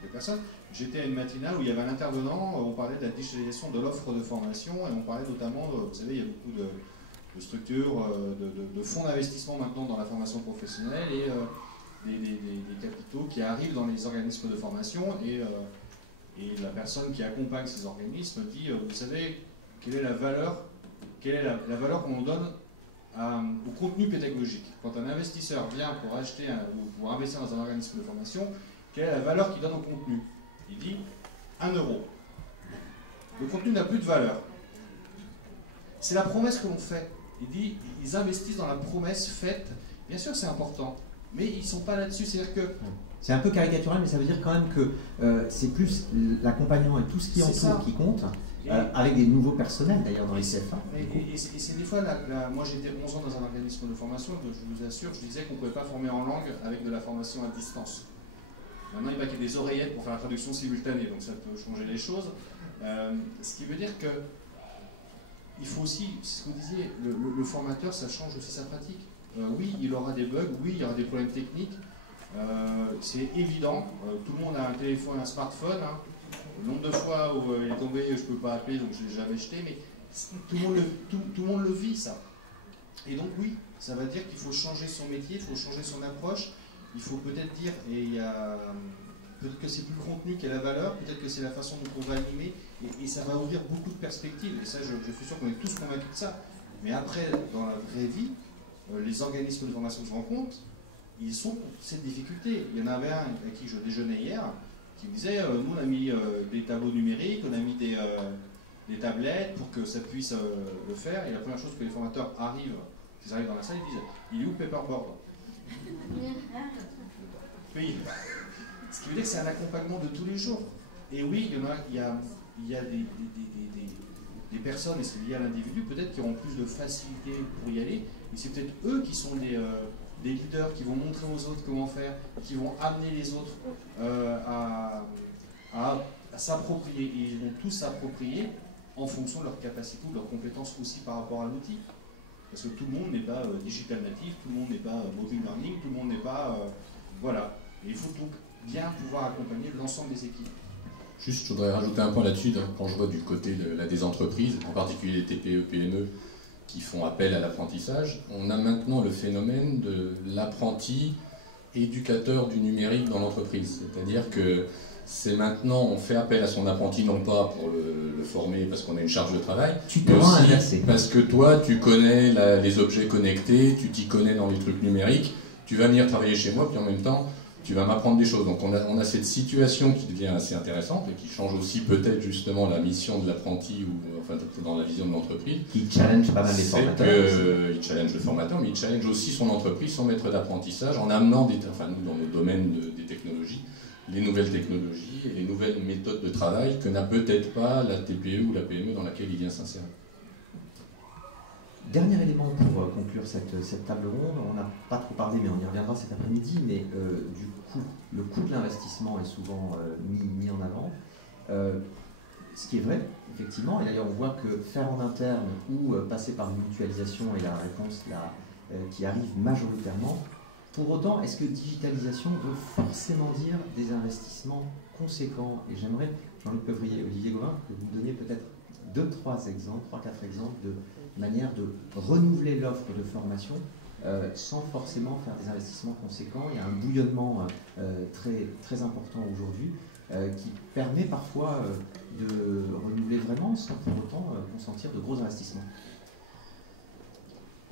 quelques personnes, j'étais à une matinale où il y avait un intervenant, on parlait de la digitalisation de l'offre de formation, et on parlait notamment, vous savez, il y a beaucoup de structures, de fonds d'investissement maintenant dans la formation professionnelle, et des capitaux qui arrivent dans les organismes de formation, et la personne qui accompagne ces organismes dit, vous savez, quelle est la valeur qu'on donne au contenu pédagogique. Quand un investisseur vient pour acheter ou pour investir dans un organisme de formation, quelle est la valeur qu'il donne au contenu? Il dit 1 euro. Le contenu n'a plus de valeur. C'est la promesse que l'on fait. Il dit, ils investissent dans la promesse faite. Bien sûr, c'est important, mais ils ne sont pas là-dessus. C'est-à-dire que c'est un peu caricatural, mais ça veut dire quand même que c'est plus l'accompagnement et tout ce qui entoure qui compte, avec des nouveaux personnels d'ailleurs dans les CFA. Et c'est des fois, moi j'étais 11 ans dans un organisme de formation, je vous assure, je disais qu'on ne pouvait pas former en langue avec de la formation à distance. Maintenant, il va qu'il y ait des oreillettes pour faire la traduction simultanée, donc ça peut changer les choses. Ce qui veut dire que il faut aussi, c'est ce que vous disiez, le formateur, ça change aussi sa pratique. Oui, il aura des bugs, oui, il y aura des problèmes techniques. C'est évident, tout le monde a un téléphone, un smartphone. Hein. Le nombre de fois où il est tombé, je ne peux pas appeler, donc je ne l'ai jamais jeté, mais tout le monde le vit, ça. Et donc oui, ça va dire qu'il faut changer son métier, il faut changer son approche, il faut peut-être dire, peut-être que c'est plus le contenu qui a la valeur, peut-être que c'est la façon dont on va animer, et ça va ouvrir beaucoup de perspectives, et ça je suis sûr qu'on est tous convaincus de ça. Mais après, dans la vraie vie, les organismes de formation que je rencontre, ils sont pour cette difficulté. Il y en avait un avec qui je déjeunais hier, qui me disait, nous on a mis des tableaux numériques, on a mis des tablettes pour que ça puisse le faire, et la première chose que les formateurs arrivent, qu'ils arrivent dans la salle, ils disent, il est où le paperboard? Oui. Ce qui veut dire que c'est un accompagnement de tous les jours. Et oui, il y a des personnes, et c'est lié à l'individu, peut-être qui auront plus de facilité pour y aller, et c'est peut-être eux qui sont des leaders qui vont montrer aux autres comment faire, qui vont amener les autres à s'approprier. Et ils vont tous s'approprier en fonction de leur capacité ou de leurs compétences aussi par rapport à l'outil. Parce que tout le monde n'est pas digital native, tout le monde n'est pas mobile learning, tout le monde n'est pas... voilà. Et il faut donc bien pouvoir accompagner l'ensemble des équipes. Juste, je voudrais rajouter un point là-dessus, quand je vois du côté des entreprises, en particulier les TPE, PME, qui font appel à l'apprentissage, on a maintenant le phénomène de l'apprenti éducateur du numérique dans l'entreprise. C'est-à-dire que c'est maintenant, on fait appel à son apprenti, non pas pour le former parce qu'on a une charge de travail, mais aussi parce que toi, tu connais les objets connectés, tu t'y connais dans les trucs numériques, tu vas venir travailler chez moi, puis en même temps, tu vas m'apprendre des choses. Donc on a cette situation qui devient assez intéressante et qui change aussi peut-être justement la mission de l'apprenti, ou enfin dans la vision de l'entreprise. Qui challenge pas mal les formateurs. Il challenge le formateur, mais il challenge aussi son entreprise, son maître d'apprentissage, en amenant, nous dans le domaine des technologies, les nouvelles technologies et les nouvelles méthodes de travail que n'a peut-être pas la TPE ou la PME dans laquelle il vient s'insérer. Dernier élément pour conclure cette table ronde, on n'a pas trop parlé, mais on y reviendra cet après-midi, mais du coup, le coût de l'investissement est souvent mis en avant. Ce qui est vrai, effectivement, et d'ailleurs on voit que faire en interne ou passer par une mutualisation est la réponse qui arrive majoritairement. Pour autant, est-ce que digitalisation veut forcément dire des investissements conséquents? Et j'aimerais, Jean-Luc Peuvrier, Olivier Gauvin, que vous me donniez peut-être 2-3 exemples, 3-4 exemples de manière de renouveler l'offre de formation sans forcément faire des investissements conséquents. Il y a un bouillonnement très, très important aujourd'hui qui permet parfois de renouveler vraiment sans pour autant consentir de gros investissements.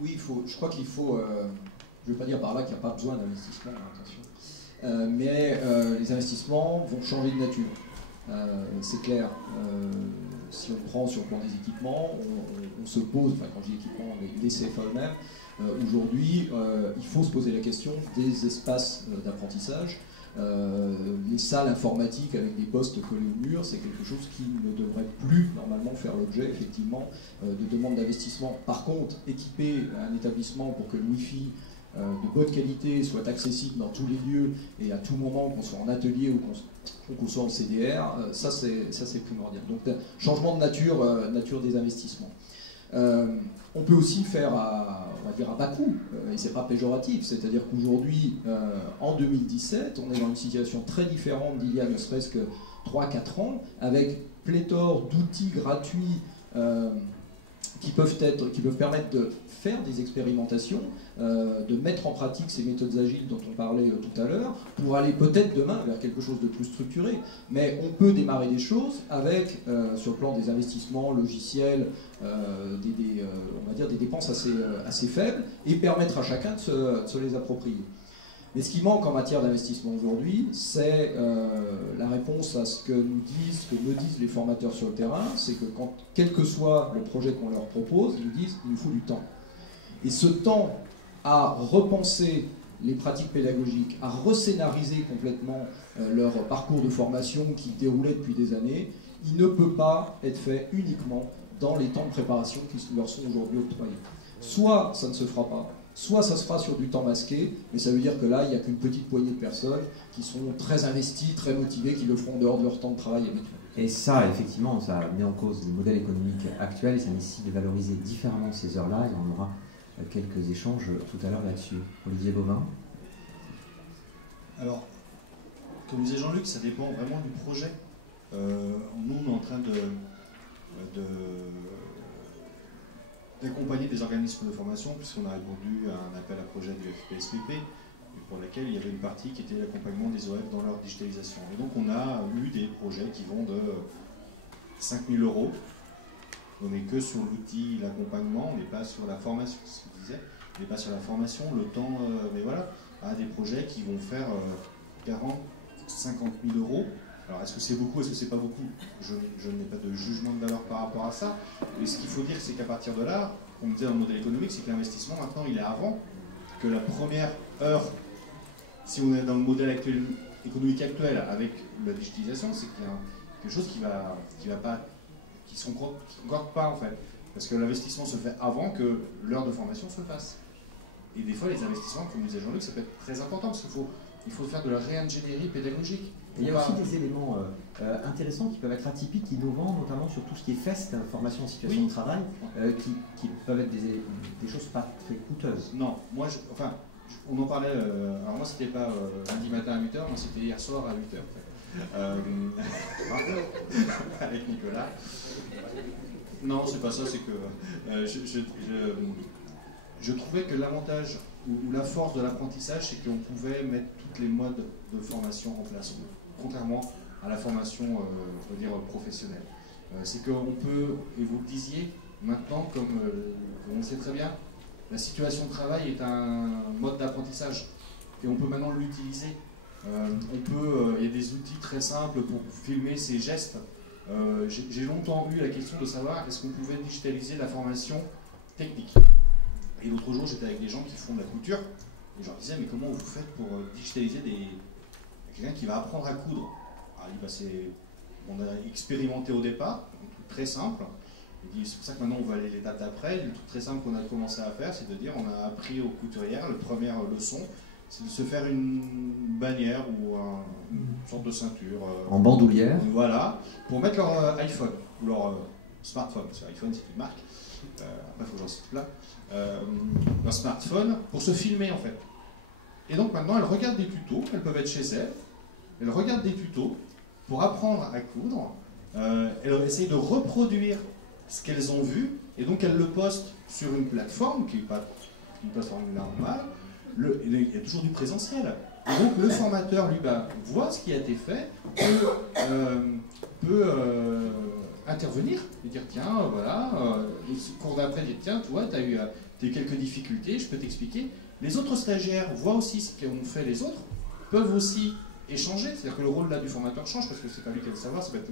Oui, je crois qu'il faut... je ne veux pas dire par là qu'il n'y a pas besoin d'investissement, attention. Mais les investissements vont changer de nature. C'est clair. Si on prend sur le plan des équipements, on se pose, enfin quand je dis équipements, les CFA eux-mêmes, aujourd'hui, il faut se poser la question des espaces d'apprentissage. Les salles informatiques avec des postes collés au mur, c'est quelque chose qui ne devrait plus normalement faire l'objet effectivement de demandes d'investissement. Par contre, équiper un établissement pour que le Wi-Fi de bonne qualité soient accessibles dans tous les lieux et à tout moment, qu'on soit en atelier ou qu'on soit en CDR, ça c'est primordial. Donc changement de nature des investissements. On peut aussi faire on va dire à bas coût, et c'est pas péjoratif, c'est-à-dire qu'aujourd'hui, en 2017, on est dans une situation très différente d'il y a ne serait-ce que 3-4 ans, avec pléthore d'outils gratuits qui peuvent permettre de faire des expérimentations, de mettre en pratique ces méthodes agiles dont on parlait tout à l'heure, pour aller peut-être demain vers quelque chose de plus structuré. Mais on peut démarrer des choses avec, sur le plan des investissements logiciels, on va dire des dépenses assez faibles, et permettre à chacun de se les approprier. Mais ce qui manque en matière d'investissement aujourd'hui, c'est la réponse à ce que me disent les formateurs sur le terrain, c'est que quel que soit le projet qu'on leur propose, ils nous disent qu'il nous faut du temps. Et ce temps à repenser les pratiques pédagogiques, à rescénariser complètement leur parcours de formation qui déroulait depuis des années, il ne peut pas être fait uniquement dans les temps de préparation qui leur sont aujourd'hui octroyés. Soit ça ne se fera pas, soit ça se fera sur du temps masqué, mais ça veut dire que là, il n'y a qu'une petite poignée de personnes qui sont très investies, très motivées, qui le feront en dehors de leur temps de travail habituel. Et ça, effectivement, ça met en cause les modèles économiques actuels et ça nécessite de valoriser différemment ces heures-là, et on aura quelques échanges tout à l'heure là-dessus. Olivier Bovin. Alors, comme disait Jean-Luc, ça dépend vraiment du projet. Nous, on est en train d'accompagner des organismes de formation, puisqu'on a répondu à un appel à projet du FPSPP, pour lequel il y avait une partie qui était l'accompagnement des OF dans leur digitalisation. Et donc on a eu des projets qui vont de 5 000 €. On n'est que sur l'outil, l'accompagnement, on n'est pas sur la formation, c'est ce que je disais, on n'est pas sur la formation, le temps, mais voilà, à des projets qui vont faire 40, 50 000 €. Alors est-ce que c'est beaucoup, est-ce que c'est pas beaucoup? Je n'ai pas de jugement de valeur par rapport à ça. Mais ce qu'il faut dire, c'est qu'à partir de là, on me disait dans le modèle économique, c'est que l'investissement maintenant il est avant, que la première heure, si on est dans le modèle économique actuel avec la digitalisation, c'est qu'il y a quelque chose qui ne se concorde pas en fait. Parce que l'investissement se fait avant que l'heure de formation se fasse. Et des fois les investissements, comme disait Jean-Luc, ça peut être très important parce qu'il faut faire de la réingénierie pédagogique. Il y a aussi des éléments intéressants qui peuvent être atypiques, innovants, notamment sur tout ce qui est FEST, formation en situation de travail, qui peuvent être des choses pas très coûteuses. Non, moi, on en parlait, alors moi c'était pas lundi matin à 8h, moi c'était hier soir à 8h. Avec Nicolas. Non, c'est pas ça, c'est que je trouvais que l'avantage ou la force de l'apprentissage, c'est qu'on pouvait mettre toutes les modes de formation en place, contrairement à la formation on va dire, professionnelle. C'est qu'on peut, et vous le disiez, maintenant, comme on le sait très bien, la situation de travail est un mode d'apprentissage et on peut maintenant l'utiliser. Il y a des outils très simples pour filmer ces gestes. J'ai longtemps eu la question de savoir est-ce qu'on pouvait digitaliser la formation technique. Et l'autre jour, j'étais avec des gens qui font de la couture et je leur disais mais comment vous faites pour digitaliser quelqu'un qui va apprendre à coudre? On a expérimenté au départ, un truc très simple. C'est pour ça que maintenant on va aller l'étape d'après. Le truc très simple qu'on a commencé à faire, c'est de dire on a appris aux couturières, la première leçon, c'est de se faire une bannière ou une sorte de ceinture. En bandoulière. Voilà, pour mettre leur iPhone ou leur smartphone, parce que l'iPhone c'est une marque, après il faut que j'en cite plein, leur smartphone pour se filmer en fait. Et donc maintenant elles regardent des tutos, elles peuvent être chez elles regardent des tutos pour apprendre à coudre, elles essayent de reproduire ce qu'elles ont vu, et donc elles le postent sur une plateforme qui n'est pas une plateforme normale. Il y a toujours du présentiel. Et donc le formateur, lui, voit ce qui a été fait, peut intervenir et dire tiens, voilà, le cours d'après, dire tiens, toi, tu as eu quelques difficultés, je peux t'expliquer. Les autres stagiaires voient aussi ce qu'ont fait les autres, peuvent aussi échanger, c'est-à-dire que le rôle là du formateur change parce que c'est pas lui qui va le savoir, ça va être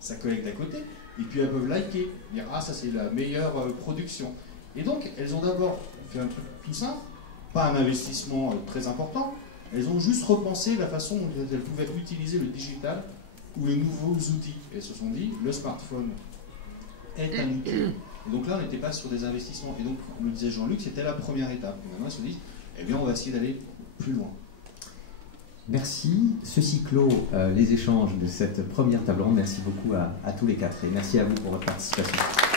sa collègue d'à côté, et puis elles peuvent liker, dire ah ça c'est la meilleure production. Et donc elles ont d'abord fait un truc tout simple, pas un investissement très important, elles ont juste repensé la façon dont elles pouvaient utiliser le digital ou les nouveaux outils. Et elles se sont dit le smartphone est un outil. Et donc là on n'était pas sur des investissements, et donc comme le disait Jean-Luc, c'était la première étape. Et maintenant elles se disent eh bien on va essayer d'aller plus loin. Merci. Ceci clôt les échanges de cette première table ronde. Merci beaucoup à tous les quatre et merci à vous pour votre participation.